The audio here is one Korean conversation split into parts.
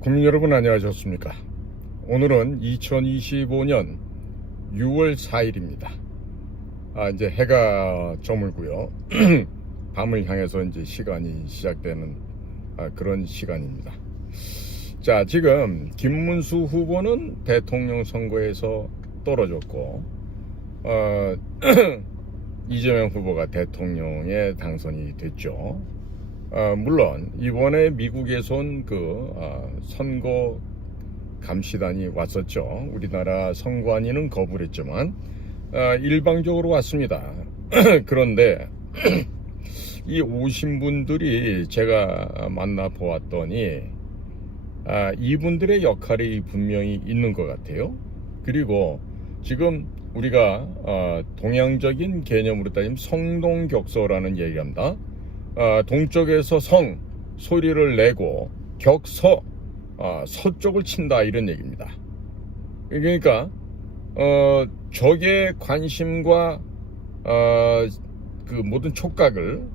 국민 여러분 안녕하셨습니까? 오늘은 2025년 6월 4일입니다. 이제 해가 저물고요. 밤을 향해서 이제 시간이 시작되는 그런 시간입니다. 자, 지금 김문수 후보는 대통령 선거에서 떨어졌고, 이재명 후보가 대통령에 당선이 됐죠. 물론 이번에 미국에서 온 선거 감시단이 왔었죠. 우리나라 선관위는 거부를 했지만 일방적으로 왔습니다. 그런데 이 오신 분들이 제가 만나 보았더니 이분들의 역할이 분명히 있는 것 같아요. 그리고 지금 우리가 동양적인 개념으로 따지면 성동격서라는 얘기합니다. 동쪽에서 성 소리를 내고 격서 서쪽을 친다, 이런 얘기입니다. 그러니까 적의 관심과 그 모든 촉각을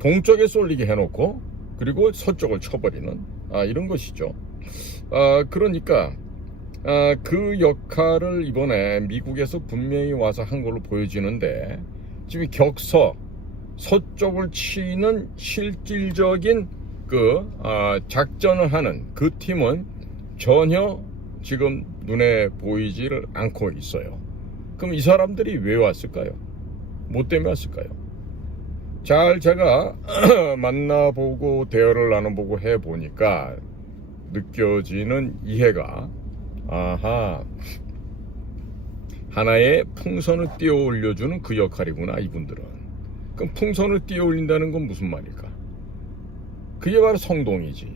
동쪽에 쏠리게 해놓고 그리고 서쪽을 쳐버리는 이런 것이죠. 그러니까 그 역할을 이번에 미국에서 분명히 와서 한 걸로 보여지는데, 지금 격서 서쪽을 치는 실질적인 작전을 하는 그 팀은 전혀 지금 눈에 보이지를 않고 있어요. 그럼 이 사람들이 왜 왔을까요? 뭐 때문에 왔을까요? 잘 제가 만나보고 대화를 나눠보고 해보니까 느껴지는 이해가, 하나의 풍선을 띄워 올려주는 그 역할이구나, 이분들은. 그럼 풍선을 띄워 올린다는 건 무슨 말일까? 그게 바로 성동이지.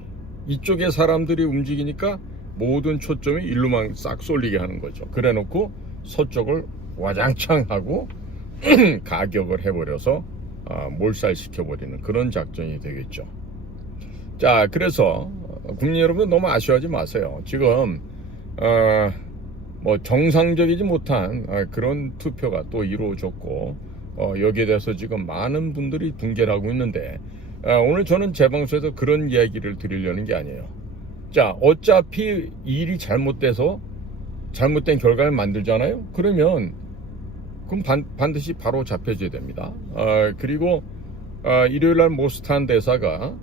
이쪽에 사람들이 움직이니까 모든 초점이 일로만 싹 쏠리게 하는 거죠. 그래 놓고 서쪽을 와장창 하고 가격을 해버려서 몰살시켜버리는 그런 작전이 되겠죠. 자, 그래서 국민 여러분 너무 아쉬워하지 마세요. 지금 뭐 정상적이지 못한 그런 투표가 또 이루어졌고, 여기에 대해서 지금 많은 분들이 분개를 하고 있는데, 오늘 저는 제 방송에서 그런 이야기를 드리려는 게 아니에요. 자, 어차피 일이 잘못돼서 잘못된 결과를 만들잖아요. 그러면 그럼 반드시 바로 잡혀져야 됩니다. 그리고 일요일날 모스탄 대사가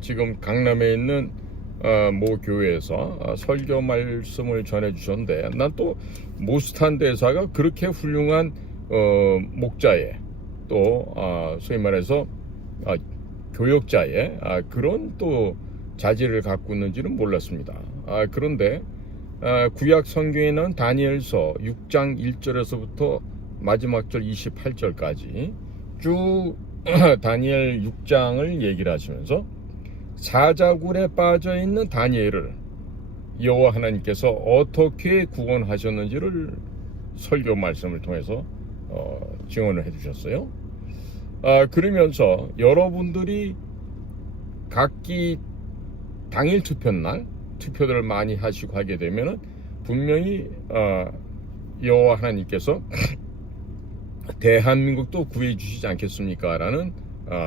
지금 강남에 있는 모 교회에서 설교 말씀을 전해주셨는데, 난 또 모스탄 대사가 그렇게 훌륭한 목자의, 또 소위 말해서 교역자의 그런 또 자질을 갖고 있는지는 몰랐습니다. 그런데 구약 성경에 나온 다니엘서 6장 1절에서부터 마지막 절 28절까지 쭉 다니엘 6장을 얘기를 하시면서 사자굴에 빠져 있는 다니엘을 여호와 하나님께서 어떻게 구원하셨는지를 설교 말씀을 통해서 증언을 해주셨어요. 그러면서 여러분들이 각기 당일 투표날 투표들을 많이 하시고 하게 되면은 분명히 여호와 하나님께서 대한민국도 구해주시지 않겠습니까? 라는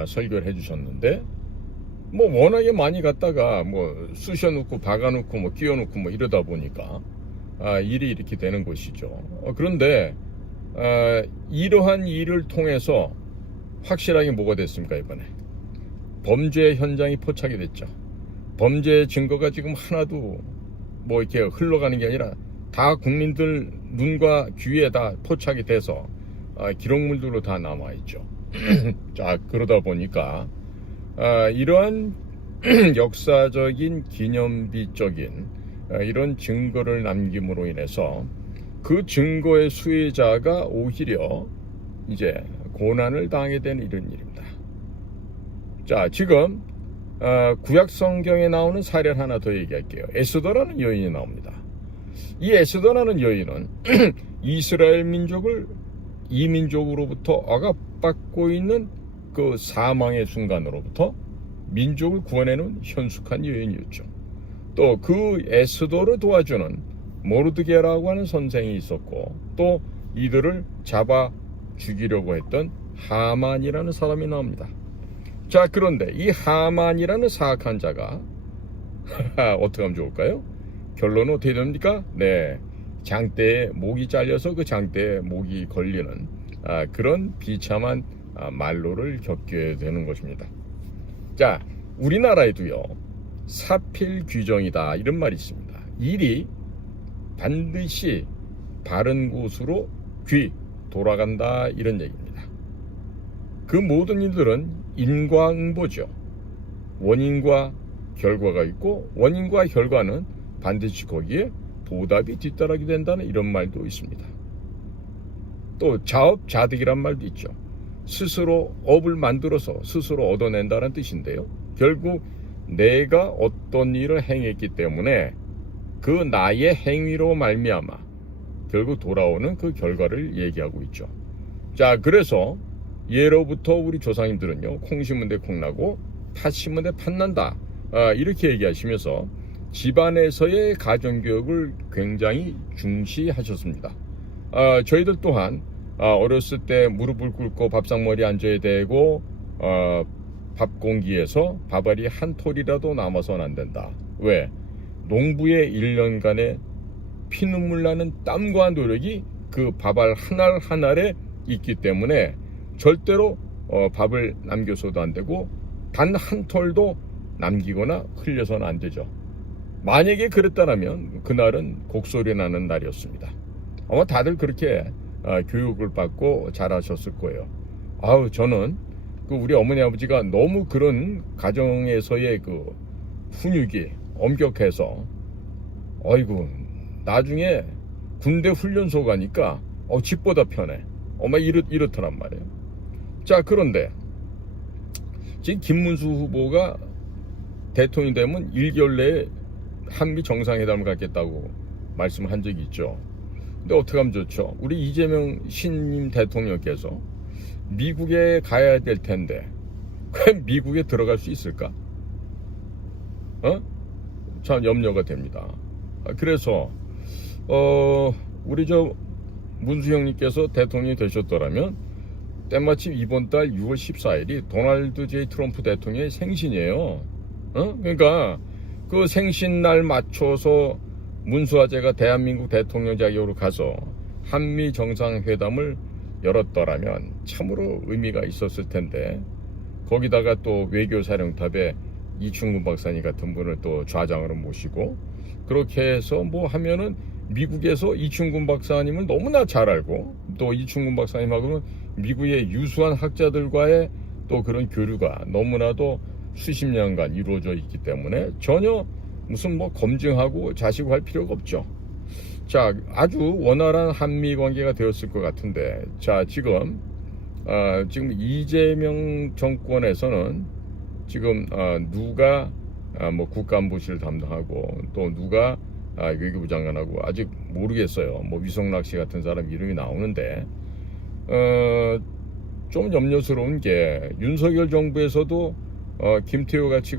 설교를 해주셨는데, 뭐 워낙에 많이 갖다가 뭐 쑤셔놓고 박아놓고 뭐 끼워놓고 뭐 이러다 보니까 일이 이렇게 되는 것이죠. 그런데 이러한 일을 통해서 확실하게 뭐가 됐습니까? 이번에 범죄 현장이 포착이 됐죠. 범죄 증거가 지금 하나도 뭐 이렇게 흘러가는 게 아니라 다 국민들 눈과 귀에 다 포착이 돼서 기록물들로 다 남아있죠. 자, 그러다 보니까 이러한 역사적인 기념비적인 이런 증거를 남김으로 인해서 그 증거의 수혜자가 오히려 이제 고난을 당하게 되는 이런 일입니다. 자, 지금 구약 성경에 나오는 사례를 하나 더 얘기할게요. 에스더라는 여인이 나옵니다. 이 에스더라는 여인은 이스라엘 민족을 이민족으로부터 억압받고 있는 그 사망의 순간으로부터 민족을 구원해놓은 현숙한 여인이었죠. 또 그 에스더를 도와주는 모르드게라고 하는 선생이 있었고, 또 이들을 잡아 죽이려고 했던 하만이라는 사람이 나옵니다. 자, 그런데 이 하만이라는 사악한 자가 어떻게 하면 좋을까요? 결론은 어떻게 됩니까? 네, 장대에 목이 잘려서 그 장대에 목이 걸리는 그런 비참한 말로를 겪게 되는 것입니다. 자, 우리나라에도요, 사필 규정이다 이런 말이 있습니다. 일이 반드시 바른 곳으로 귀 돌아간다 이런 얘기입니다. 그 모든 일들은 인과응보죠. 원인과 결과가 있고 원인과 결과는 반드시 거기에 보답이 뒤따르게 된다는 이런 말도 있습니다. 또 자업자득이란 말도 있죠. 스스로 업을 만들어서 스스로 얻어낸다는 뜻인데요. 결국 내가 어떤 일을 행했기 때문에 그 나의 행위로 말미암아 결국 돌아오는 그 결과를 얘기하고 있죠. 자, 그래서 예로부터 우리 조상님들은요, 콩 심은 데 콩나고 팥 심은 데 팥난다 이렇게 얘기하시면서 집안에서의 가정교육을 굉장히 중시하셨습니다. 저희들 또한 어렸을 때 무릎을 꿇고 밥상머리에 앉아야 되고 밥 공기에서 밥알이 한 톨이라도 남아서는 안 된다. 왜? 농부의 1년간의 피눈물 나는 땀과 노력이 그 밥알 하나 하나에 있기 때문에 절대로 밥을 남겨서도 안 되고 단 한 톨도 남기거나 흘려서는 안 되죠. 만약에 그랬다면 그날은 곡소리 나는 날이었습니다. 아마 다들 그렇게 교육을 받고 자라셨을 거예요. 저는 그 우리 어머니 아버지가 너무 그런 가정에서의 그 훈육이 엄격해서 아이고 나중에 군대 훈련소 가니까 집보다 편해. 이렇더란 말이에요. 자, 그런데 지금 김문수 후보가 대통령이 되면 1개월 내에 한미 정상회담을 갖겠다고 말씀한 적이 있죠. 근데 어떻게 하면 좋죠? 우리 이재명 신임 대통령께서 미국에 가야 될 텐데 과연 미국에 들어갈 수 있을까? 참 염려가 됩니다. 그래서 우리 문수 형님께서 대통령이 되셨더라면 때마침 이번 달 6월 14일이 도널드 J 트럼프 대통령의 생신이에요. 그러니까 그 생신날 맞춰서 문수아재가 대한민국 대통령 자격으로 가서 한미 정상회담을 열었더라면 참으로 의미가 있었을 텐데 거기다가 또 외교사령탑에 이충근 박사님 같은 분을 또 좌장으로 모시고 그렇게 해서 뭐 하면은 미국에서 이충근 박사님을 너무나 잘 알고 또 이충근 박사님하고는 미국의 유수한 학자들과의 또 그런 교류가 너무나도 수십 년간 이루어져 있기 때문에 전혀 무슨 뭐 검증하고 자시고 할 필요가 없죠. 자, 아주 원활한 한미 관계가 되었을 것 같은데 자, 지금 이재명 정권에서는 지금 누가 뭐 국가안보실을 담당하고 또 누가 외교부 장관하고 아직 모르겠어요. 뭐 위성락 씨 같은 사람 이름이 나오는데 좀 염려스러운 게 윤석열 정부에서도 김태호 같이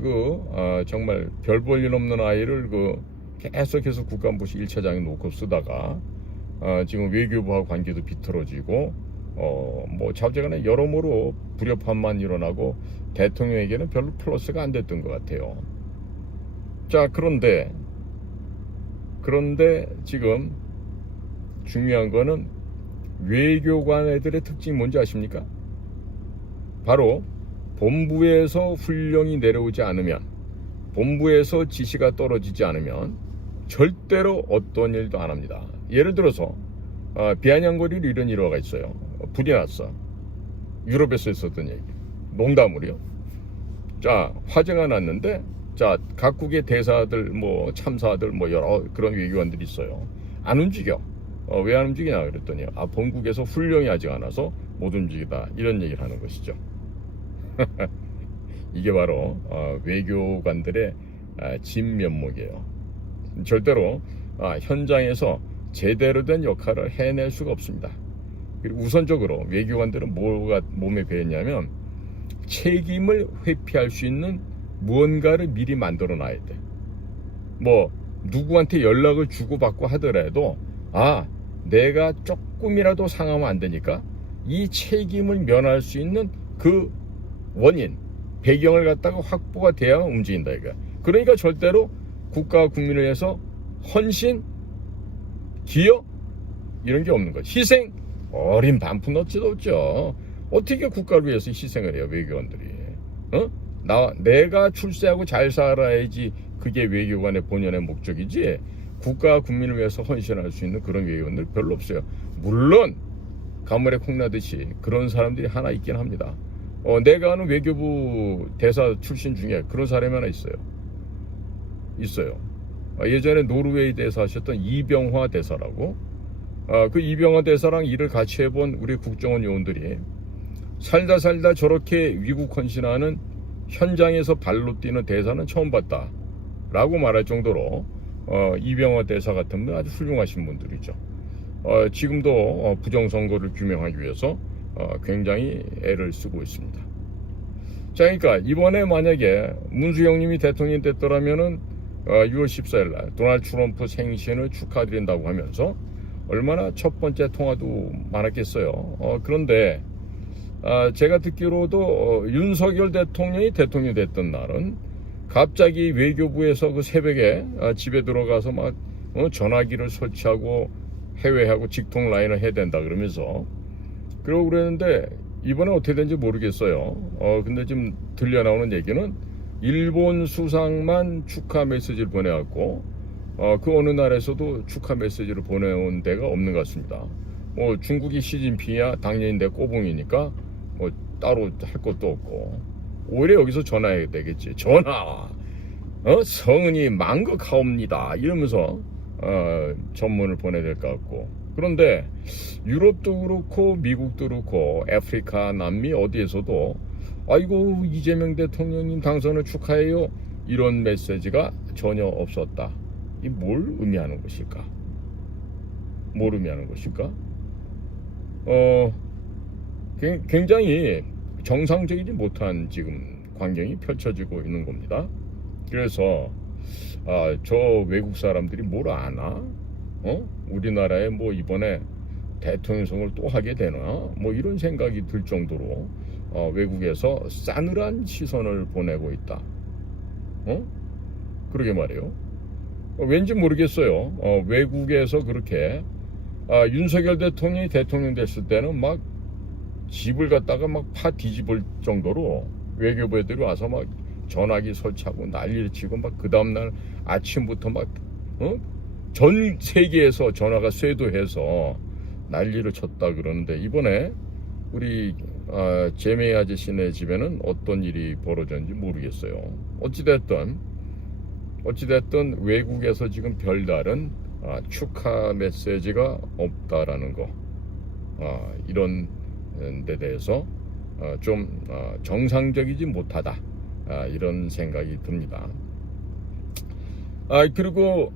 정말 별 볼 일 없는 아이를 계속해서 국가안보실 1차장에 놓고 쓰다가 지금 외교부와 관계도 비틀어지고 뭐 좌우지간에 여러모로 불협화만 일어나고 대통령에게는 별로 플러스가 안 됐던 것 같아요. 자, 그런데 지금 중요한 거는 외교관 애들의 특징이 뭔지 아십니까? 바로 본부에서 훈령이 내려오지 않으면, 본부에서 지시가 떨어지지 않으면 절대로 어떤 일도 안 합니다. 예를 들어서 비아냥거리로 이런 일화가 있어요. 불이 났어. 유럽에서 있었던 얘기. 농담으로요. 자, 화재가 났는데 자, 각국의 대사들 뭐 참사들 뭐 여러 그런 외교관들이 있어요. 안 움직여. 왜 안 움직이냐 그랬더니 본국에서 훈령이 아직 안 와서 못 움직이다 이런 얘기를 하는 것이죠. 이게 바로 외교관들의 진면목이에요. 절대로 현장에서 제대로 된 역할을 해낼 수가 없습니다. 그리고 우선적으로 외교관들은 뭐가 몸에 배었냐면 책임을 회피할 수 있는 무언가를 미리 만들어 놔야 돼. 뭐 누구한테 연락을 주고받고 하더라도 내가 조금이라도 상하면 안 되니까 이 책임을 면할 수 있는 그 원인, 배경을 갖다가 확보가 돼야 움직인다 이거야. 그러니까 절대로 국가 국민을 위해서 헌신, 기여 이런 게 없는 거죠. 희생, 어린 반푼 어찌도 없죠. 어떻게 국가를 위해서 희생을 해요, 외교관들이? 내가 출세하고 잘 살아야지 그게 외교관의 본연의 목적이지, 국가 국민을 위해서 헌신할 수 있는 그런 외교관들 별로 없어요. 물론 가물에 콩나듯이 그런 사람들이 하나 있긴 합니다. 내가 아는 외교부 대사 출신 중에 그런 사람이 하나 있어요. 예전에 노르웨이 대사 하셨던 이병화 대사라고, 그 이병화 대사랑 일을 같이 해본 우리 국정원 요원들이 살다 저렇게 위국 헌신하는 현장에서 발로 뛰는 대사는 처음 봤다 라고 말할 정도로 이병화 대사 같은 분 아주 훌륭하신 분들이죠. 지금도 부정선거를 규명하기 위해서 굉장히 애를 쓰고 있습니다. 자, 그러니까 이번에 만약에 문수영님이 대통령이 됐더라면은 6월 14일 날 도널드 트럼프 생신을 축하드린다고 하면서 얼마나 첫 번째 통화도 많았겠어요. 그런데 제가 듣기로도 윤석열 대통령이 대통령이 됐던 날은 갑자기 외교부에서 그 새벽에 집에 들어가서 막 전화기를 설치하고 해외하고 직통 라인을 해야 된다 그러면서 그러고 그랬는데 이번에 어떻게 된지 모르겠어요. 근데 지금 들려나오는 얘기는 일본 수상만 축하 메시지를 보내왔고 그 어느 나라에서도 축하 메시지를 보내온 데가 없는 것 같습니다. 중국이 시진핑이야 당연히 내 꼬붕이니까 따로 할 것도 없고 오히려 여기서 전화해야 되겠지. 전화. 성은이 망극하옵니다 이러면서 전문을 보내야 될 것 같고, 그런데 유럽도 그렇고 미국도 그렇고 아프리카, 남미 어디에서도 아이고 이재명 대통령님 당선을 축하해요 이런 메시지가 전혀 없었다. 이 뭘 의미하는 것일까? 굉장히 정상적이지 못한 지금 광경이 펼쳐지고 있는 겁니다. 그래서 저 외국 사람들이 뭘 아나? 우리나라에 뭐 이번에 대통령 선거를 또 하게 되나? 뭐 이런 생각이 들 정도로 외국에서 싸늘한 시선을 보내고 있다. 그러게 말이에요. 왠지 모르겠어요. 외국에서 그렇게 윤석열 대통령이 대통령 됐을 때는 막 집을 갖다가 막 파 뒤집을 정도로 외교부 애들이 와서 막 전화기 설치하고 난리를 치고 막 그 다음날 아침부터 막 전 세계에서 전화가 쇄도해서 난리를 쳤다 그러는데, 이번에 우리 제메 아저씨네 집에는 어떤 일이 벌어졌는지 모르겠어요. 어찌됐든 외국에서 지금 별다른 축하 메시지가 없다라는 거, 이런 데 대해서 좀 정상적이지 못하다, 이런 생각이 듭니다. 그리고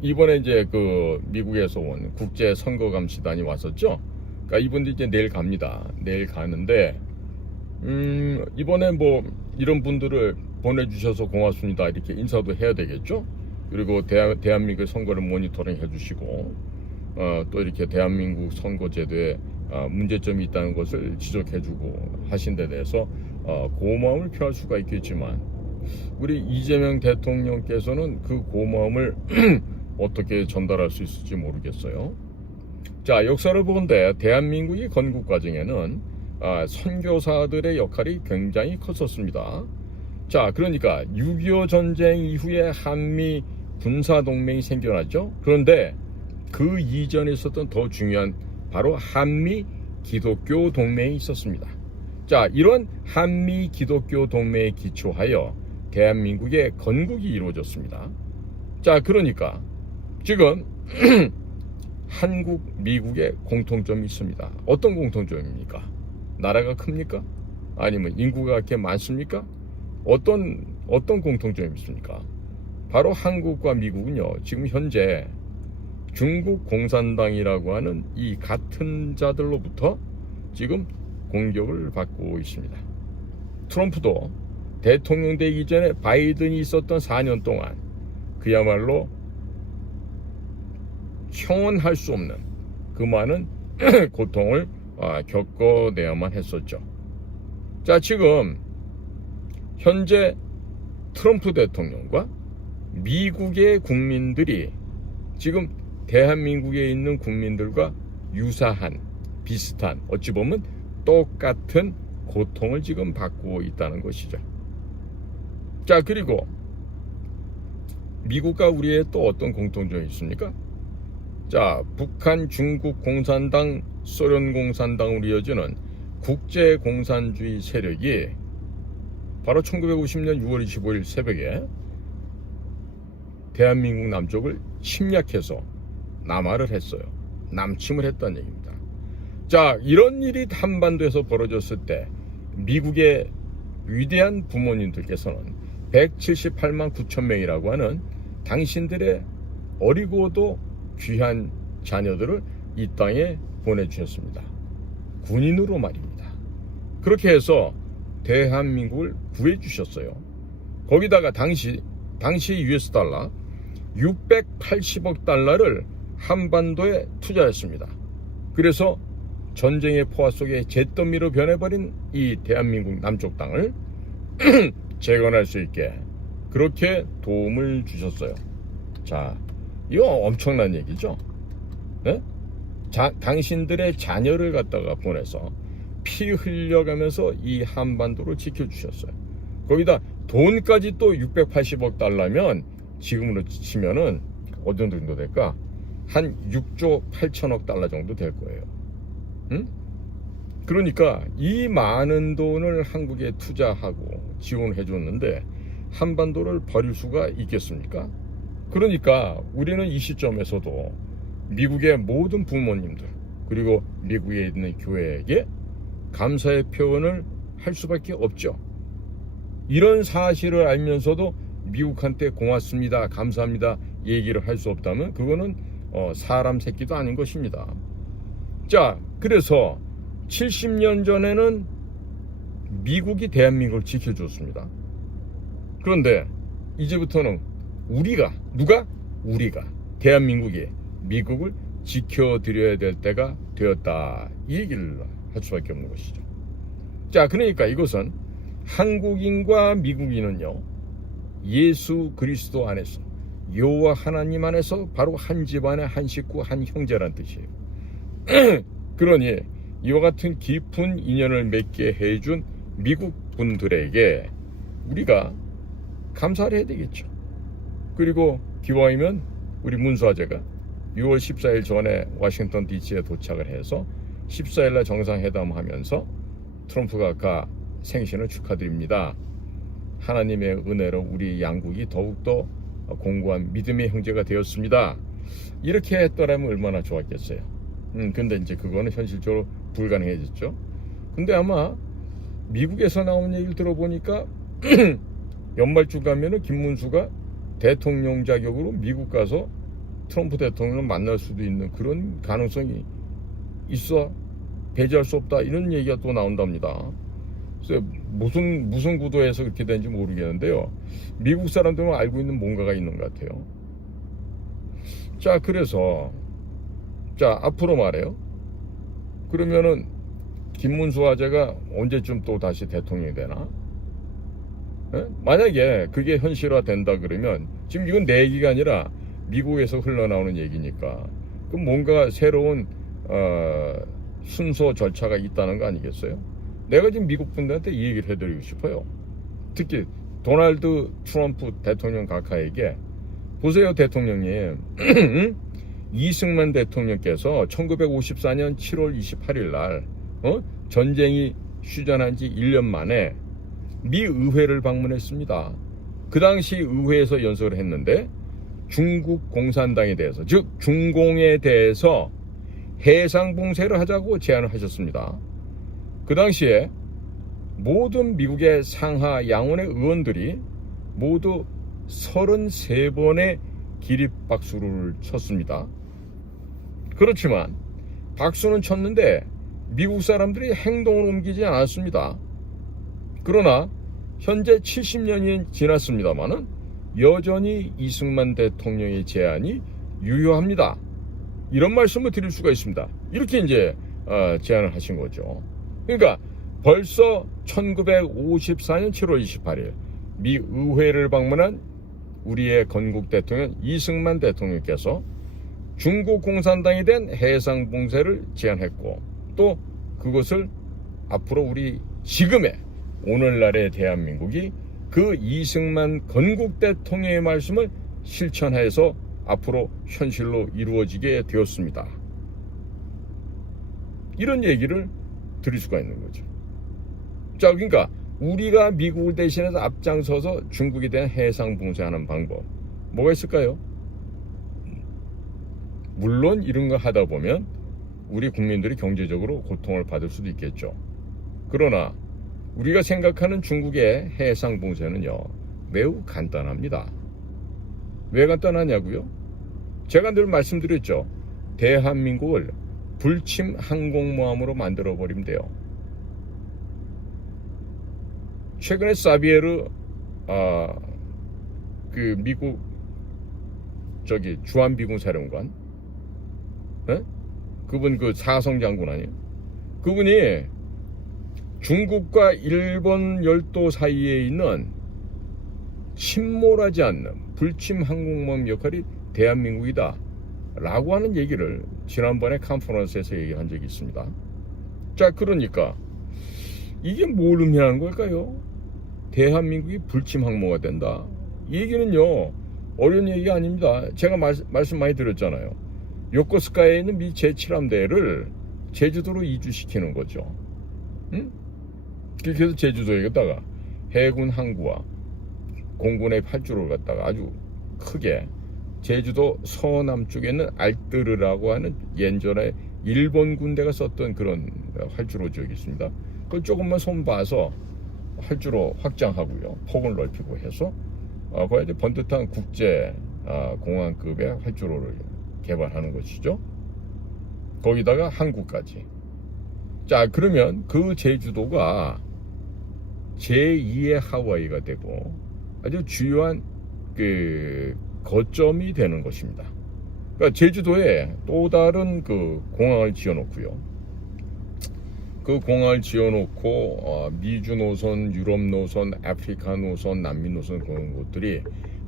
이번에 이제 그 미국에서 온 국제 선거 감시단이 왔었죠. 그러니까 이분들이 이제 내일 갑니다. 내일 가는데 이번에 뭐 이런 분들을 보내주셔서 고맙습니다 이렇게 인사도 해야 되겠죠. 그리고 대한민국 선거를 모니터링 해주시고 또 이렇게 대한민국 선거제도에 문제점이 있다는 것을 지적해주고 하신 데 대해서 고마움을 표할 수가 있겠지만, 우리 이재명 대통령께서는 그 고마움을 어떻게 전달할 수 있을지 모르겠어요. 자, 역사를 보건대 대한민국이 건국 과정에는 선교사들의 역할이 굉장히 컸었습니다. 자, 그러니까 6.25 전쟁 이후에 한미 군사동맹이 생겨났죠. 그런데 그 이전에 있었던 더 중요한 바로 한미 기독교 동맹이 있었습니다. 자, 이런 한미 기독교 동맹에 기초하여 대한민국의 건국이 이루어졌습니다. 자, 그러니까 지금 한국, 미국의 공통점이 있습니다. 어떤 공통점입니까? 나라가 큽니까? 아니면 인구가 그렇게 많습니까? 어떤 공통점이 있습니까? 바로 한국과 미국은요, 지금 현재 중국 공산당이라고 하는 이 같은 자들로부터 지금 공격을 받고 있습니다. 트럼프도 대통령 되기 전에 바이든이 있었던 4년 동안 그야말로 형언할 수 없는 그 많은 고통을 겪어내야만 했었죠. 자, 지금 현재 트럼프 대통령과 미국의 국민들이 지금 대한민국에 있는 국민들과 유사한, 비슷한, 어찌 보면 똑같은 고통을 지금 받고 있다는 것이죠. 자, 그리고 미국과 우리의 또 어떤 공통점이 있습니까? 자, 북한, 중국 공산당, 소련 공산당으로 이어지는 국제공산주의 세력이 바로 1950년 6월 25일 새벽에 대한민국 남쪽을 침략해서 남하를 했어요. 남침을 했다는 얘기입니다. 자, 이런 일이 한반도에서 벌어졌을 때 미국의 위대한 부모님들께서는 178만 9천 명이라고 하는 당신들의 어리고도 귀한 자녀들을 이 땅에 보내주셨습니다. 군인으로 말입니다. 그렇게 해서 대한민국을 구해주셨어요. 거기다가 당시 US 달러 680억 달러를 한반도에 투자했습니다. 그래서 전쟁의 포화 속에 잿더미로 변해버린 이 대한민국 남쪽 땅을 재건할 수 있게 그렇게 도움을 주셨어요. 자, 이거 엄청난 얘기죠. 네? 당신들의 자녀를 갖다가 보내서 피 흘려가면서 이 한반도를 지켜주셨어요. 거기다 돈까지 또 680억 달러면 지금으로 치면은 어느 정도 될까? 한 6조 8천억 달러 정도 될 거예요. 응? 그러니까 이 많은 돈을 한국에 투자하고 지원해 줬는데 한반도를 버릴 수가 있겠습니까? 그러니까 우리는 이 시점에서도 미국의 모든 부모님들 그리고 미국에 있는 교회에게 감사의 표현을 할 수밖에 없죠. 이런 사실을 알면서도 미국한테 고맙습니다, 감사합니다 얘기를 할 수 없다면 그거는 사람 새끼도 아닌 것입니다. 자, 그래서 70년 전에는 미국이 대한민국을 지켜줬습니다. 그런데 이제부터는 우리가 대한민국이 미국을 지켜드려야 될 때가 되었다, 이 얘기를 할 수밖에 없는 것이죠. 자, 그러니까 이것은 한국인과 미국인은요 예수 그리스도 안에서 여호와 하나님 안에서 바로 한 집안의 한 식구 한 형제란 뜻이에요. 그러니 이와 같은 깊은 인연을 맺게 해준 미국 분들에게 우리가 감사를 해야 되겠죠. 그리고 기왕이면 우리 문수아제가 6월 14일 전에 워싱턴 DC에 도착을 해서 14일날 정상회담하면서 트럼프가 아까 생신을 축하드립니다. 하나님의 은혜로 우리 양국이 더욱더 공고한 믿음의 형제가 되었습니다. 이렇게 했더라면 얼마나 좋았겠어요. 근데 이제 그거는 현실적으로 불가능해졌죠. 근데 아마 미국에서 나온 얘기를 들어보니까 연말쯤 가면은 김문수가 대통령 자격으로 미국 가서 트럼프 대통령을 만날 수도 있는 그런 가능성이 있어 배제할 수 없다, 이런 얘기가 또 나온답니다. 그래서 무슨 구도에서 그렇게 되는지 모르겠는데요. 미국 사람들은 알고 있는 뭔가가 있는 것 같아요. 자, 그래서 앞으로 말해요. 그러면은 김문수 화재가 언제쯤 또 다시 대통령이 되나? 네? 만약에 그게 현실화 된다 그러면 지금 이건 내 얘기가 아니라 미국에서 흘러나오는 얘기니까 그럼 뭔가 새로운 순서 절차가 있다는 거 아니겠어요? 내가 지금 미국 분들한테 이 얘기를 해드리고 싶어요. 특히 도널드 트럼프 대통령 각하에게 보세요, 대통령님. 이승만 대통령께서 1954년 7월 28일 날 전쟁이 휴전한 지 1년 만에 미 의회를 방문했습니다. 그 당시 의회에서 연설을 했는데 중국 공산당에 대해서, 즉 중공에 대해서 해상 봉쇄를 하자고 제안을 하셨습니다. 그 당시에 모든 미국의 상하 양원의 의원들이 모두 33번의 기립박수를 쳤습니다. 그렇지만 박수는 쳤는데 미국 사람들이 행동을 옮기지 않았습니다. 그러나 현재 70년이 지났습니다마는 여전히 이승만 대통령의 제안이 유효합니다. 이런 말씀을 드릴 수가 있습니다. 이렇게 이제 제안을 하신 거죠. 그러니까 벌써 1954년 7월 28일 미 의회를 방문한 우리의 건국 대통령 이승만 대통령께서 중국 공산당이 된 해상봉쇄를 제안했고, 또 그것을 앞으로 우리 지금의 오늘날의 대한민국이 그 이승만 건국 대통령의 말씀을 실천해서 앞으로 현실로 이루어지게 되었습니다. 이런 얘기를 드릴 수가 있는 거죠. 자, 그러니까 우리가 미국을 대신해서 앞장서서 중국에 대한 해상 봉쇄하는 방법 뭐가 있을까요? 물론 이런 거 하다 보면 우리 국민들이 경제적으로 고통을 받을 수도 있겠죠. 그러나 우리가 생각하는 중국의 해상 봉쇄는요, 매우 간단합니다. 왜 간단하냐고요? 제가 늘 말씀드렸죠. 대한민국을 불침 항공모함으로 만들어버리면 돼요. 최근에 사비에르 그 미국 주한미군 사령관, 네? 그분 그 사성 장군 아니에요? 그분이 중국과 일본 열도 사이에 있는 침몰하지 않는 불침 항공모함 역할이 대한민국이다 라고 하는 얘기를 지난번에 컨퍼런스에서 얘기한 적이 있습니다. 자, 그러니까 이게 뭘 의미하는 걸까요? 대한민국이 불침 항모가 된다. 이 얘기는요, 어려운 얘기가 아닙니다. 제가 말씀 많이 드렸잖아요. 요코스카에 있는 미 제7함대를 제주도로 이주시키는 거죠. 응? 그렇게 해서 제주도에다가 해군 항구와 공군의 활주로를 갖다가 아주 크게 제주도 서남쪽에 있는 알뜨르라고 하는 예전에 일본 군대가 썼던 그런 활주로 지역이 있습니다. 그걸 조금만 손봐서 활주로 확장하고요, 폭을 넓히고 해서 거기에 번듯한 국제 공항급의 활주로를 개발하는 것이죠. 거기다가 항구까지. 자, 그러면 그 제주도가 제2의 하와이가 되고 아주 주요한 그 거점이 되는 것입니다. 그러니까 제주도에 또 다른 그 공항을 지어놓고요. 그 공항을 지어놓고 미주 노선, 유럽 노선, 아프리카 노선, 남미 노선 그런 곳들이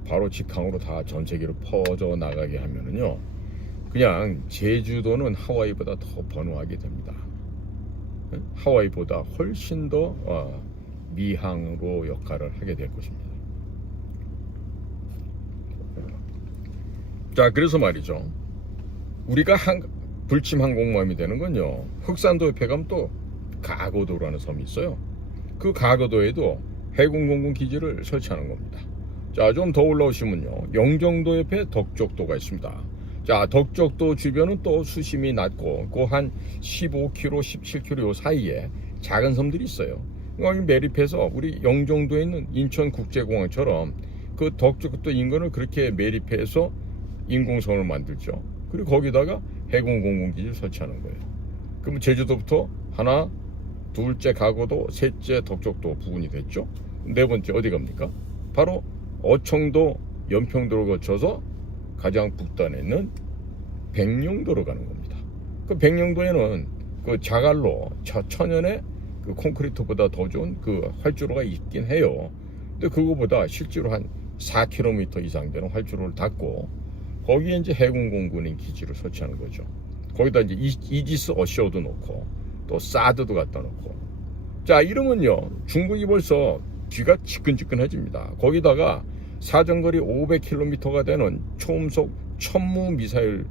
바로 직항으로 다 전 세계로 퍼져 나가게 하면은요, 그냥 제주도는 하와이보다 더 번화하게 됩니다. 하와이보다 훨씬 더 미항으로 역할을 하게 될 것입니다. 자, 그래서 말이죠, 우리가 불침 항공모함이 되는 건요, 흑산도 옆에 가면 또 가거도라는 섬이 있어요. 그 가거도에도 해군 공군 기지를 설치하는 겁니다. 자, 좀 더 올라오시면요, 영종도 옆에 덕적도가 있습니다. 자, 덕적도 주변은 또 수심이 낮고 그 한 15km, 17km 요 사이에 작은 섬들이 있어요. 여기 매립해서 우리 영종도에 있는 인천국제공항처럼 그 덕적도 인근을 그렇게 매립해서 인공섬을 만들죠. 그리고 거기다가 해군 공군기지를 설치하는 거예요. 그럼 제주도부터 하나, 둘째 가거도, 셋째 덕적도 부근이 됐죠. 네 번째 어디 갑니까? 바로 어청도, 연평도를 거쳐서 가장 북단에 있는 백령도로 가는 겁니다. 그 백령도에는 그 자갈로 천연의 그 콘크리트보다 더 좋은 그 활주로가 있긴 해요. 근데 그거보다 실제로 한 4km 이상 되는 활주로를 닫고 거기에 이제 해군 공군인 기지를 설치하는 거죠. 거기다 이제 이지스 어셔도 놓고 또 사드도 갖다 놓고. 자, 이러면요, 중국이 벌써 귀가 지끈지끈해집니다. 거기다가 사정거리 500km가 되는 초음속 천무 미사일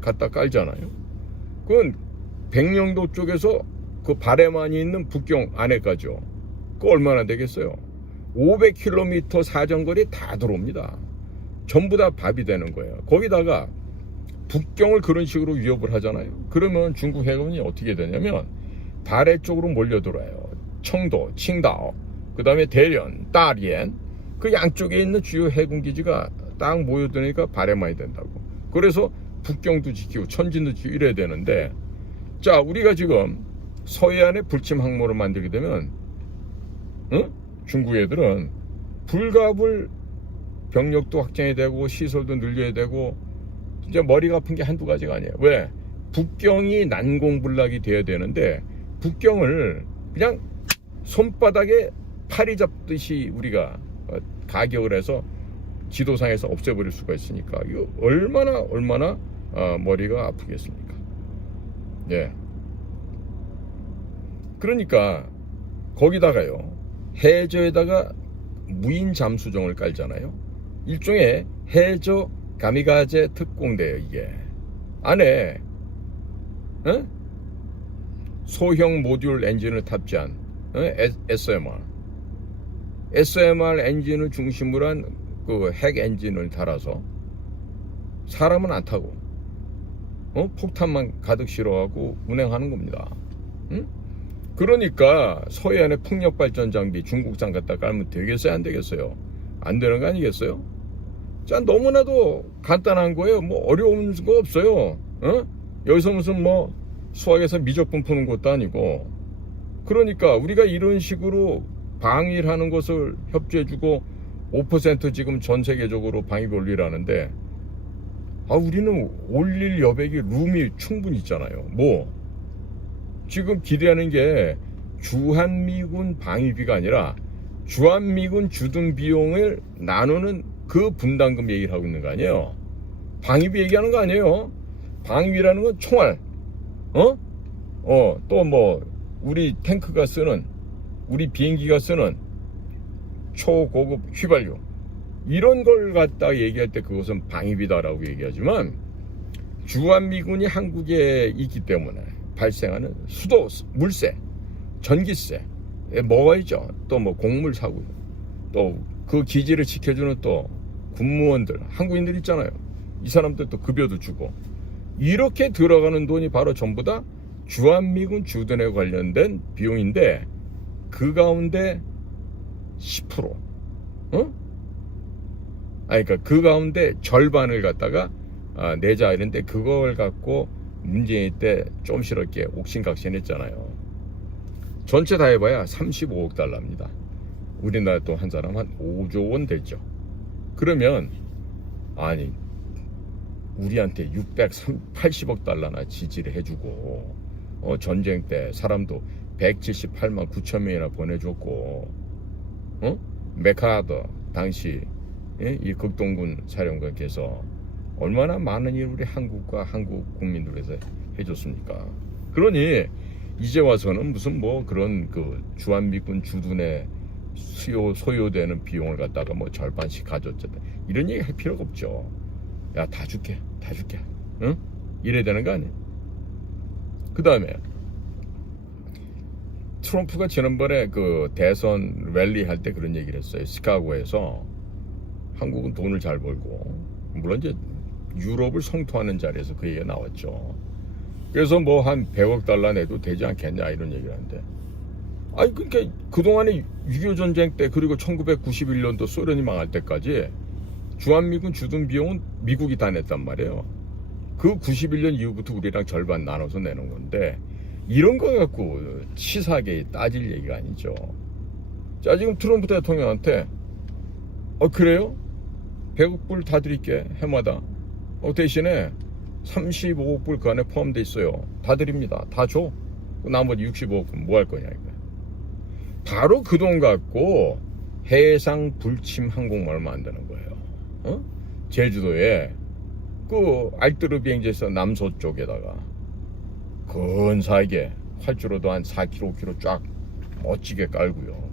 갖다 깔잖아요. 그건 백령도 쪽에서 그 바레만이 있는 북경 안에까지요. 그 얼마나 되겠어요? 500km 사정거리 다 들어옵니다. 전부 다 밥이 되는 거예요. 거기다가 북경을 그런 식으로 위협을 하잖아요. 그러면 중국 해군이 어떻게 되냐면 바레 쪽으로 몰려들어요. 청도, 칭다오, 그 다음에 대련, 다리엔, 그 양쪽에 있는 주요 해군 기지가 딱 모여드니까 바레만이 된다고. 그래서 북경도 지키고 천진도 지키고 이래야 되는데, 자, 우리가 지금 서해안에 불침 항모를 만들게 되면 중국 애들은 불가불 병력도 확장해야 되고 시설도 늘려야 되고 진짜 머리가 아픈 게 한두 가지가 아니에요. 왜? 북경이 난공불락이 돼야 되는데 북경을 그냥 손바닥에 파리 잡듯이 우리가 가격을 해서 지도상에서 없애버릴 수가 있으니까 이거 얼마나 머리가 아프겠습니까? 예. 그러니까 거기다가요, 해저에다가 무인 잠수정을 깔잖아요. 일종의 해저 가미가제 특공대예요. 이게 안에 소형 모듈 엔진을 탑재한 SMR 엔진을 중심으로 한 그 핵 엔진을 달아서 사람은 안 타고 폭탄만 가득 실어가고 운행하는 겁니다. 그러니까 서해안에 풍력 발전 장비 중국산 갖다 깔면 되겠어요, 안 되겠어요? 안 되는 거 아니겠어요? 자, 너무나도 간단한 거예요. 뭐 어려운 거 없어요. 여기서 무슨 뭐 수학에서 미적분 푸는 것도 아니고. 그러니까 우리가 이런 식으로 방위를 하는 것을 협조해주고 5% 지금 전 세계적으로 방위비 올리라는데, 우리는 올릴 여백이 룸이 충분히 있잖아요. 뭐 지금 기대하는 게 주한미군 방위비가 아니라 주한미군 주둔 비용을 나누는 그 분담금 얘기를 하고 있는 거 아니에요. 방위비 얘기하는 거 아니에요. 방위비라는 건 총알, 또 뭐 우리 탱크가 쓰는, 우리 비행기가 쓰는 초고급 휘발유, 이런 걸 갖다 얘기할 때 그것은 방위비다라고 얘기하지만, 주한미군이 한국에 있기 때문에 발생하는 수도, 물세, 전기세, 뭐가 있죠. 또 뭐 곡물 사고, 또 그 기지를 지켜주는 또 군무원들, 한국인들 있잖아요. 이 사람들 또 급여도 주고, 이렇게 들어가는 돈이 바로 전부 다 주한미군 주둔에 관련된 비용인데, 그 가운데 10%, 그러니까 그 가운데 절반을 갖다가 내자 이런데, 그걸 갖고 문재인 때 조금씩 이렇게 옥신각신했잖아요. 전체 다 해봐야 35억 달러입니다. 우리나라 또 한 사람 한 5조 원 되죠. 그러면 아니 우리한테 680억 달러나 지지를 해주고, 전쟁 때 사람도 178만 9천 명이나 보내줬고, 메카더 당시 이 극동군 사령관께서 얼마나 많은 일을 우리 한국과 한국 국민들 위해서 해줬습니까? 그러니 이제 와서는 무슨 뭐 그런 그 주한미군 주둔에 소요되는 비용을 갖다가 뭐 절반씩 가져왔다, 이런 얘기 할 필요가 없죠. 야, 다 줄게, 이래야 되는 거 아니에요? 그 다음에 트럼프가 지난번에 그 대선 랠리 할 때 그런 얘기를 했어요. 시카고에서 한국은 돈을 잘 벌고, 물론 이제 유럽을 성토하는 자리에서 그 얘기가 나왔죠. 그래서 뭐 한 100억 달러 내도 되지 않겠냐, 이런 얘기를 하는데, 그러니까 그동안에 6.25 전쟁 때, 그리고 1991년도 소련이 망할 때까지 주한미군 주둔 비용은 미국이 다 냈단 말이에요. 그 91년 이후부터 우리랑 절반 나눠서 내는 건데, 이런 거 갖고 치사하게 따질 얘기가 아니죠. 자, 지금 트럼프 대통령한테 그래요? 100억 불 다 드릴게, 해마다. 대신에 35억 불 그 안에 포함되어 있어요. 다 드립니다. 다 줘. 나머지 65억 불 뭐 할 거냐, 이거. 바로 그 돈 갖고 해상 불침 항공모를 만드는 거예요. 제주도에 그 알뜨르 비행지에서 남서쪽에다가 근사하게 활주로도 한 4km, 5km 쫙 멋지게 깔고요.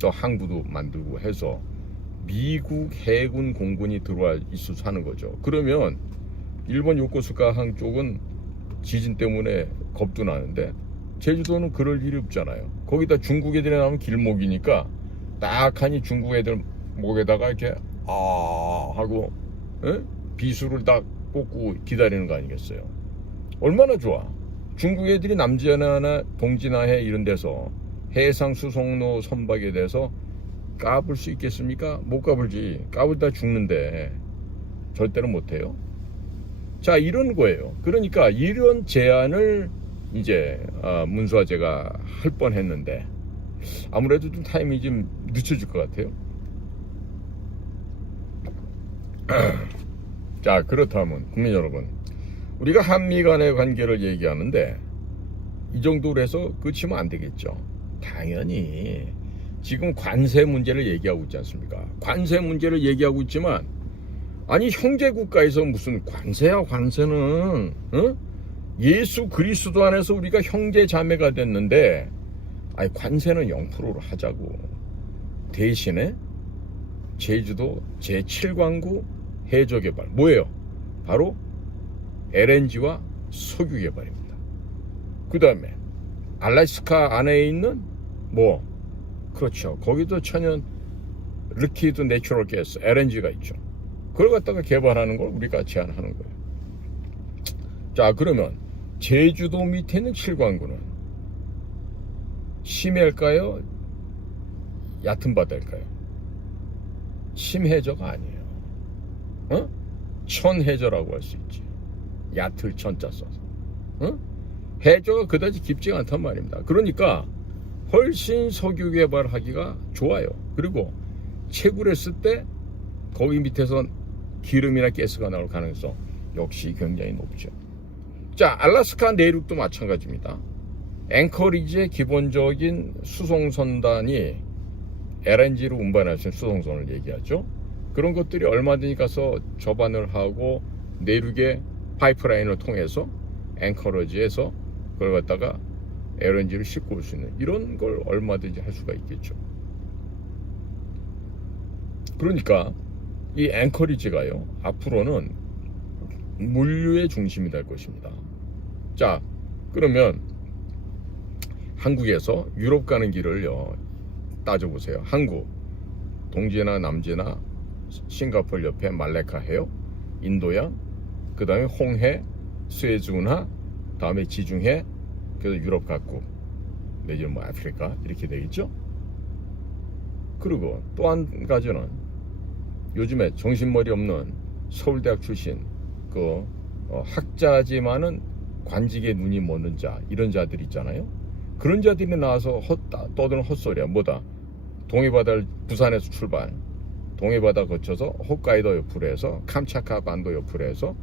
또 항구도 만들고 해서 미국 해군 공군이 들어와 있어서 하는 거죠. 그러면 일본 요코스카 항 쪽은 지진 때문에 겁도 나는데, 제주도는 그럴 일이 없잖아요. 거기다 중국 애들이 나오면 길목이니까 딱 하니 중국 애들 목에다가 이렇게 하고 비수를 딱 꽂고 기다리는 거 아니겠어요? 얼마나 좋아. 중국 애들이 남지나 동지나해 이런 데서 해상 수송로 선박에 대해서 까불 수 있겠습니까? 못 까불지. 까불다 죽는데 절대로 못해요. 자, 이런 거예요. 그러니까 이런 제안을 이제 문수아제가 할 뻔했는데, 아무래도 좀 타이밍이 좀 늦춰질 것 같아요. 자, 그렇다면 국민 여러분, 우리가 한미 간의 관계를 얘기하는데 이 정도로 해서 그치면 안 되겠죠. 당연히 지금 관세 문제를 얘기하고 있지 않습니까? 관세 문제를 얘기하고 있지만 아니 형제 국가에서 무슨 관세야 관세는 예수 그리스도 안에서 우리가 형제 자매가 됐는데 아니 관세는 0%로 하자고. 대신에 제주도 제7광구 해저개발 뭐예요? 바로 LNG와 석유 개발입니다. 그 다음에 알래스카 안에 있는 뭐 그렇죠. 거기도 천연 리퀴드 내추럴 가스 LNG가 있죠. 그걸 갖다가 개발하는 걸 우리가 제안하는 거예요. 자, 그러면 제주도 밑에 있는 7광구는 심해일까요? 얕은 바다일까요? 심해저가 아니에요. 천해저라고 할 수 있지. 얕을 천자 써서. 해저가 그다지 깊지가 않단 말입니다. 그러니까 훨씬 석유 개발하기가 좋아요. 그리고 채굴했을 때 거기 밑에서 기름이나 가스가 나올 가능성 역시 굉장히 높죠. 자, 알래스카 내륙도 마찬가지입니다. 앵커리지의 기본적인 수송선단이 LNG로 운반할 수 있는 수송선을 얘기하죠. 그런 것들이 얼마든지 가서 접안을 하고 내륙의 파이프라인을 통해서 앵커리지에서 그걸 갖다가 LNG를 싣고 올 수 있는 이런 걸 얼마든지 할 수가 있겠죠. 그러니까 이 앵커리지가요 앞으로는 물류의 중심이 될 것입니다. 자, 그러면 한국에서 유럽 가는 길을요 따져보세요. 한국 동지나 남지나 싱가포르 옆에 말레카 해요, 인도양, 그 다음에 홍해, 스웨즈운하, 다음에 지중해, 그래서 유럽 각국 내지는 뭐 아프리카 이렇게 되겠죠. 그리고 또 한 가지는 요즘에 정신머리 없는 서울대학 출신 그 학자지만은 관직에 눈이 먼 자 이런 자들 있잖아요. 그런 자들이 나와서 떠드는 헛소리야. 뭐다? 동해바다를 부산에서 출발, 동해바다 거쳐서 홋카이도 옆으로 해서 캄차카 반도 옆으로 해서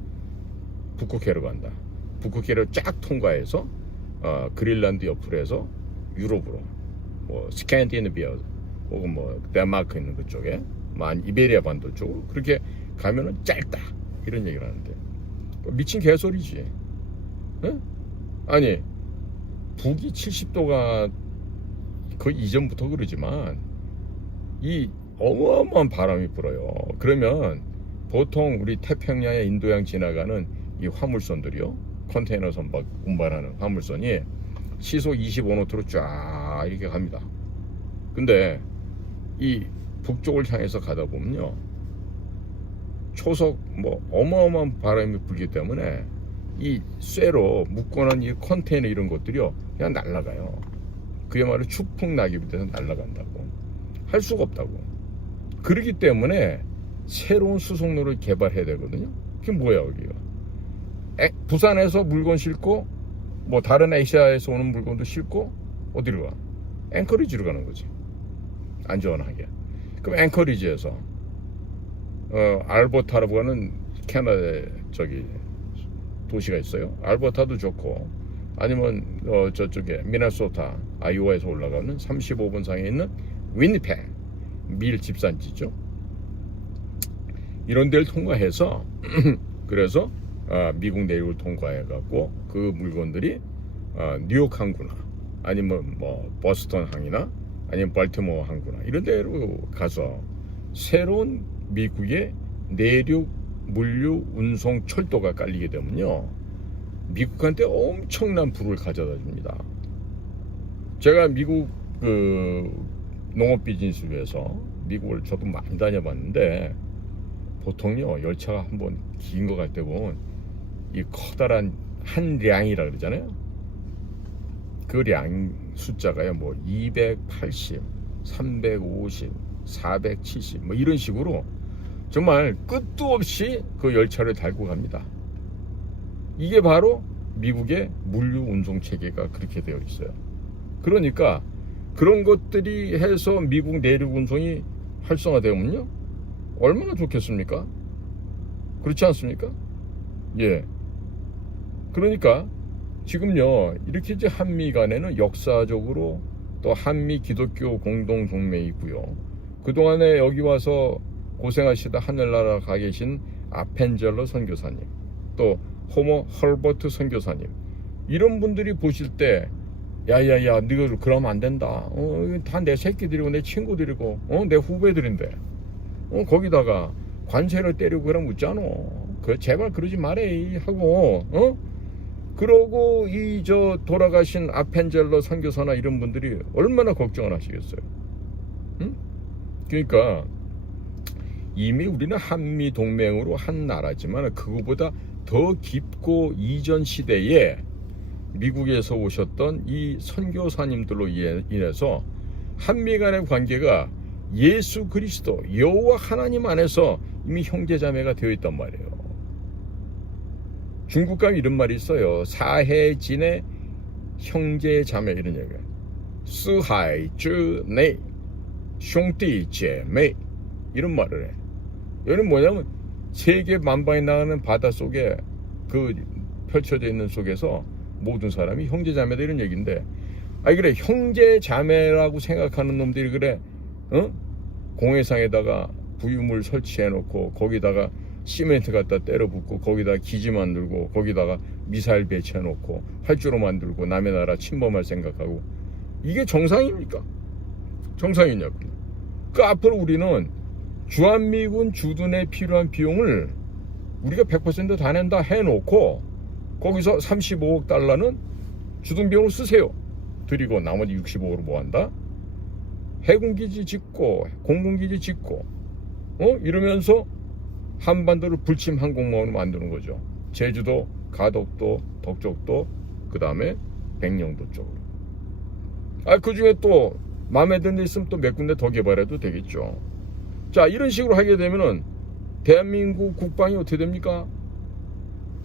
북극해로 간다. 북극해를 쫙 통과해서 그린란드 옆으로 해서 유럽으로, 뭐 스칸디네비아 혹은 뭐 덴마크 있는 그쪽에 이베리아 반도 쪽으로 그렇게 가면은 짧다 이런 얘기를 하는데 미친 개소리지. 응? 아니 북이 70도가 거의 이전부터 그러지만 이 어마어마한 바람이 불어요. 그러면 보통 우리 태평양에 인도양 지나가는 이 화물선들이요, 컨테이너 선 운반하는 화물선이 시속 25노트로 쫙 이렇게 갑니다. 근데 이 북쪽을 향해서 가다 보면요 초속 뭐 어마어마한 바람이 불기 때문에 이 쇠로 묶어놓은 이 컨테이너 이런 것들이요 그냥 날아가요. 그야말로 추풍 낙엽이 돼서 날아간다고. 할 수가 없다고. 그렇기 때문에 새로운 수송로를 개발해야 되거든요. 그게 뭐야 여기가? 부산에서 물건 싣고 뭐 다른 아시아에서 오는 물건도 싣고 어디로 가? 앵커리지로 가는 거지. 안전하게. 그럼 앵커리지에서 알버타라고 하는 캐나다 저기 도시가 있어요. 알버타도 좋고 아니면 저쪽에 미네소타 아이오와에서 올라가는 35분 상에 있는 위니펙 밀 집산지죠. 이런 데를 통과해서 그래서 미국 내륙을 통과해 갖고 그 물건들이 뉴욕 항구나 아니면 뭐 버스턴 항이나 아니면 발티모어 항구나 이런 데로 가서 새로운 미국의 내륙 물류 운송 철도가 깔리게 되면요 미국한테 엄청난 부를 가져다 줍니다. 제가 미국 그 농업 비즈니스를 위해서 미국을 저도 많이 다녀봤는데 보통요 열차가 한번 긴 거 갈 때 보면 이 커다란 한 량이라 그러잖아요. 그 량 숫자가요 뭐 280, 350, 470 뭐 이런 식으로 정말 끝도 없이 그 열차를 달고 갑니다. 이게 바로 미국의 물류 운송 체계가 그렇게 되어 있어요. 그러니까 그런 것들이 해서 미국 내륙 운송이 활성화되면요 얼마나 좋겠습니까? 그렇지 않습니까? 예. 그러니까 지금요 이렇게 이제 한미 간에는 역사적으로 또 한미 기독교 공동 동맹이고요. 그동안에 여기 와서 고생하시다 하늘나라 가 계신 아펜젤러 선교사님, 또 호모 헐버트 선교사님, 이런 분들이 보실 때 야야야 너희들 그러면 안 된다. 다 내 새끼들이고 내 친구들이고 내 후배들인데 거기다가 관세를 때리고 그러면 웃잖아. 제발 그러지 말해 하고 그러고 이 돌아가신 아펜젤러 선교사나 이런 분들이 얼마나 걱정을 하시겠어요. 응? 그러니까 이미 우리는 한미 동맹으로 한 나라지만 그거보다 더 깊고 이전 시대에 미국에서 오셨던 이 선교사님들로 인해서 한미 간의 관계가 예수 그리스도 여호와 하나님 안에서 이미 형제자매가 되어 있단 말이에요. 중국 가면 이런 말이 있어요. 사해진의 형제자매 이런 얘기예요. 스하이즈네兄弟姐妹이런 말을 해. 이건 뭐냐면 세계 만방에 나가는 바다 속에 그 펼쳐져 있는 속에서 모든 사람이 형제자매다 이런 얘기인데, 그래 형제자매라고 생각하는 놈들이 그래 공해상에다가 부유물 설치해 놓고 거기다가 시멘트 갖다 때려 붓고 거기다가 기지 만들고 거기다가 미사일 배치해 놓고 활주로 만들고 남의 나라 침범할 생각하고, 이게 정상입니까? 정상이냐고요. 그 앞으로 우리는 주한미군 주둔에 필요한 비용을 우리가 100% 다 낸다 해놓고 거기서 35억 달러는 주둔 비용으로 쓰세요. 드리고 나머지 65억으로 뭐 한다? 해군기지 짓고 공군기지 짓고 이러면서 한반도를 불침 항공모함으로 만드는 거죠. 제주도, 가덕도, 덕적도, 그 다음에 백령도 쪽으로. 그 중에 또 마음에 드는 데 있으면 또 몇 군데 더 개발해도 되겠죠. 자, 이런 식으로 하게 되면은 대한민국 국방이 어떻게 됩니까?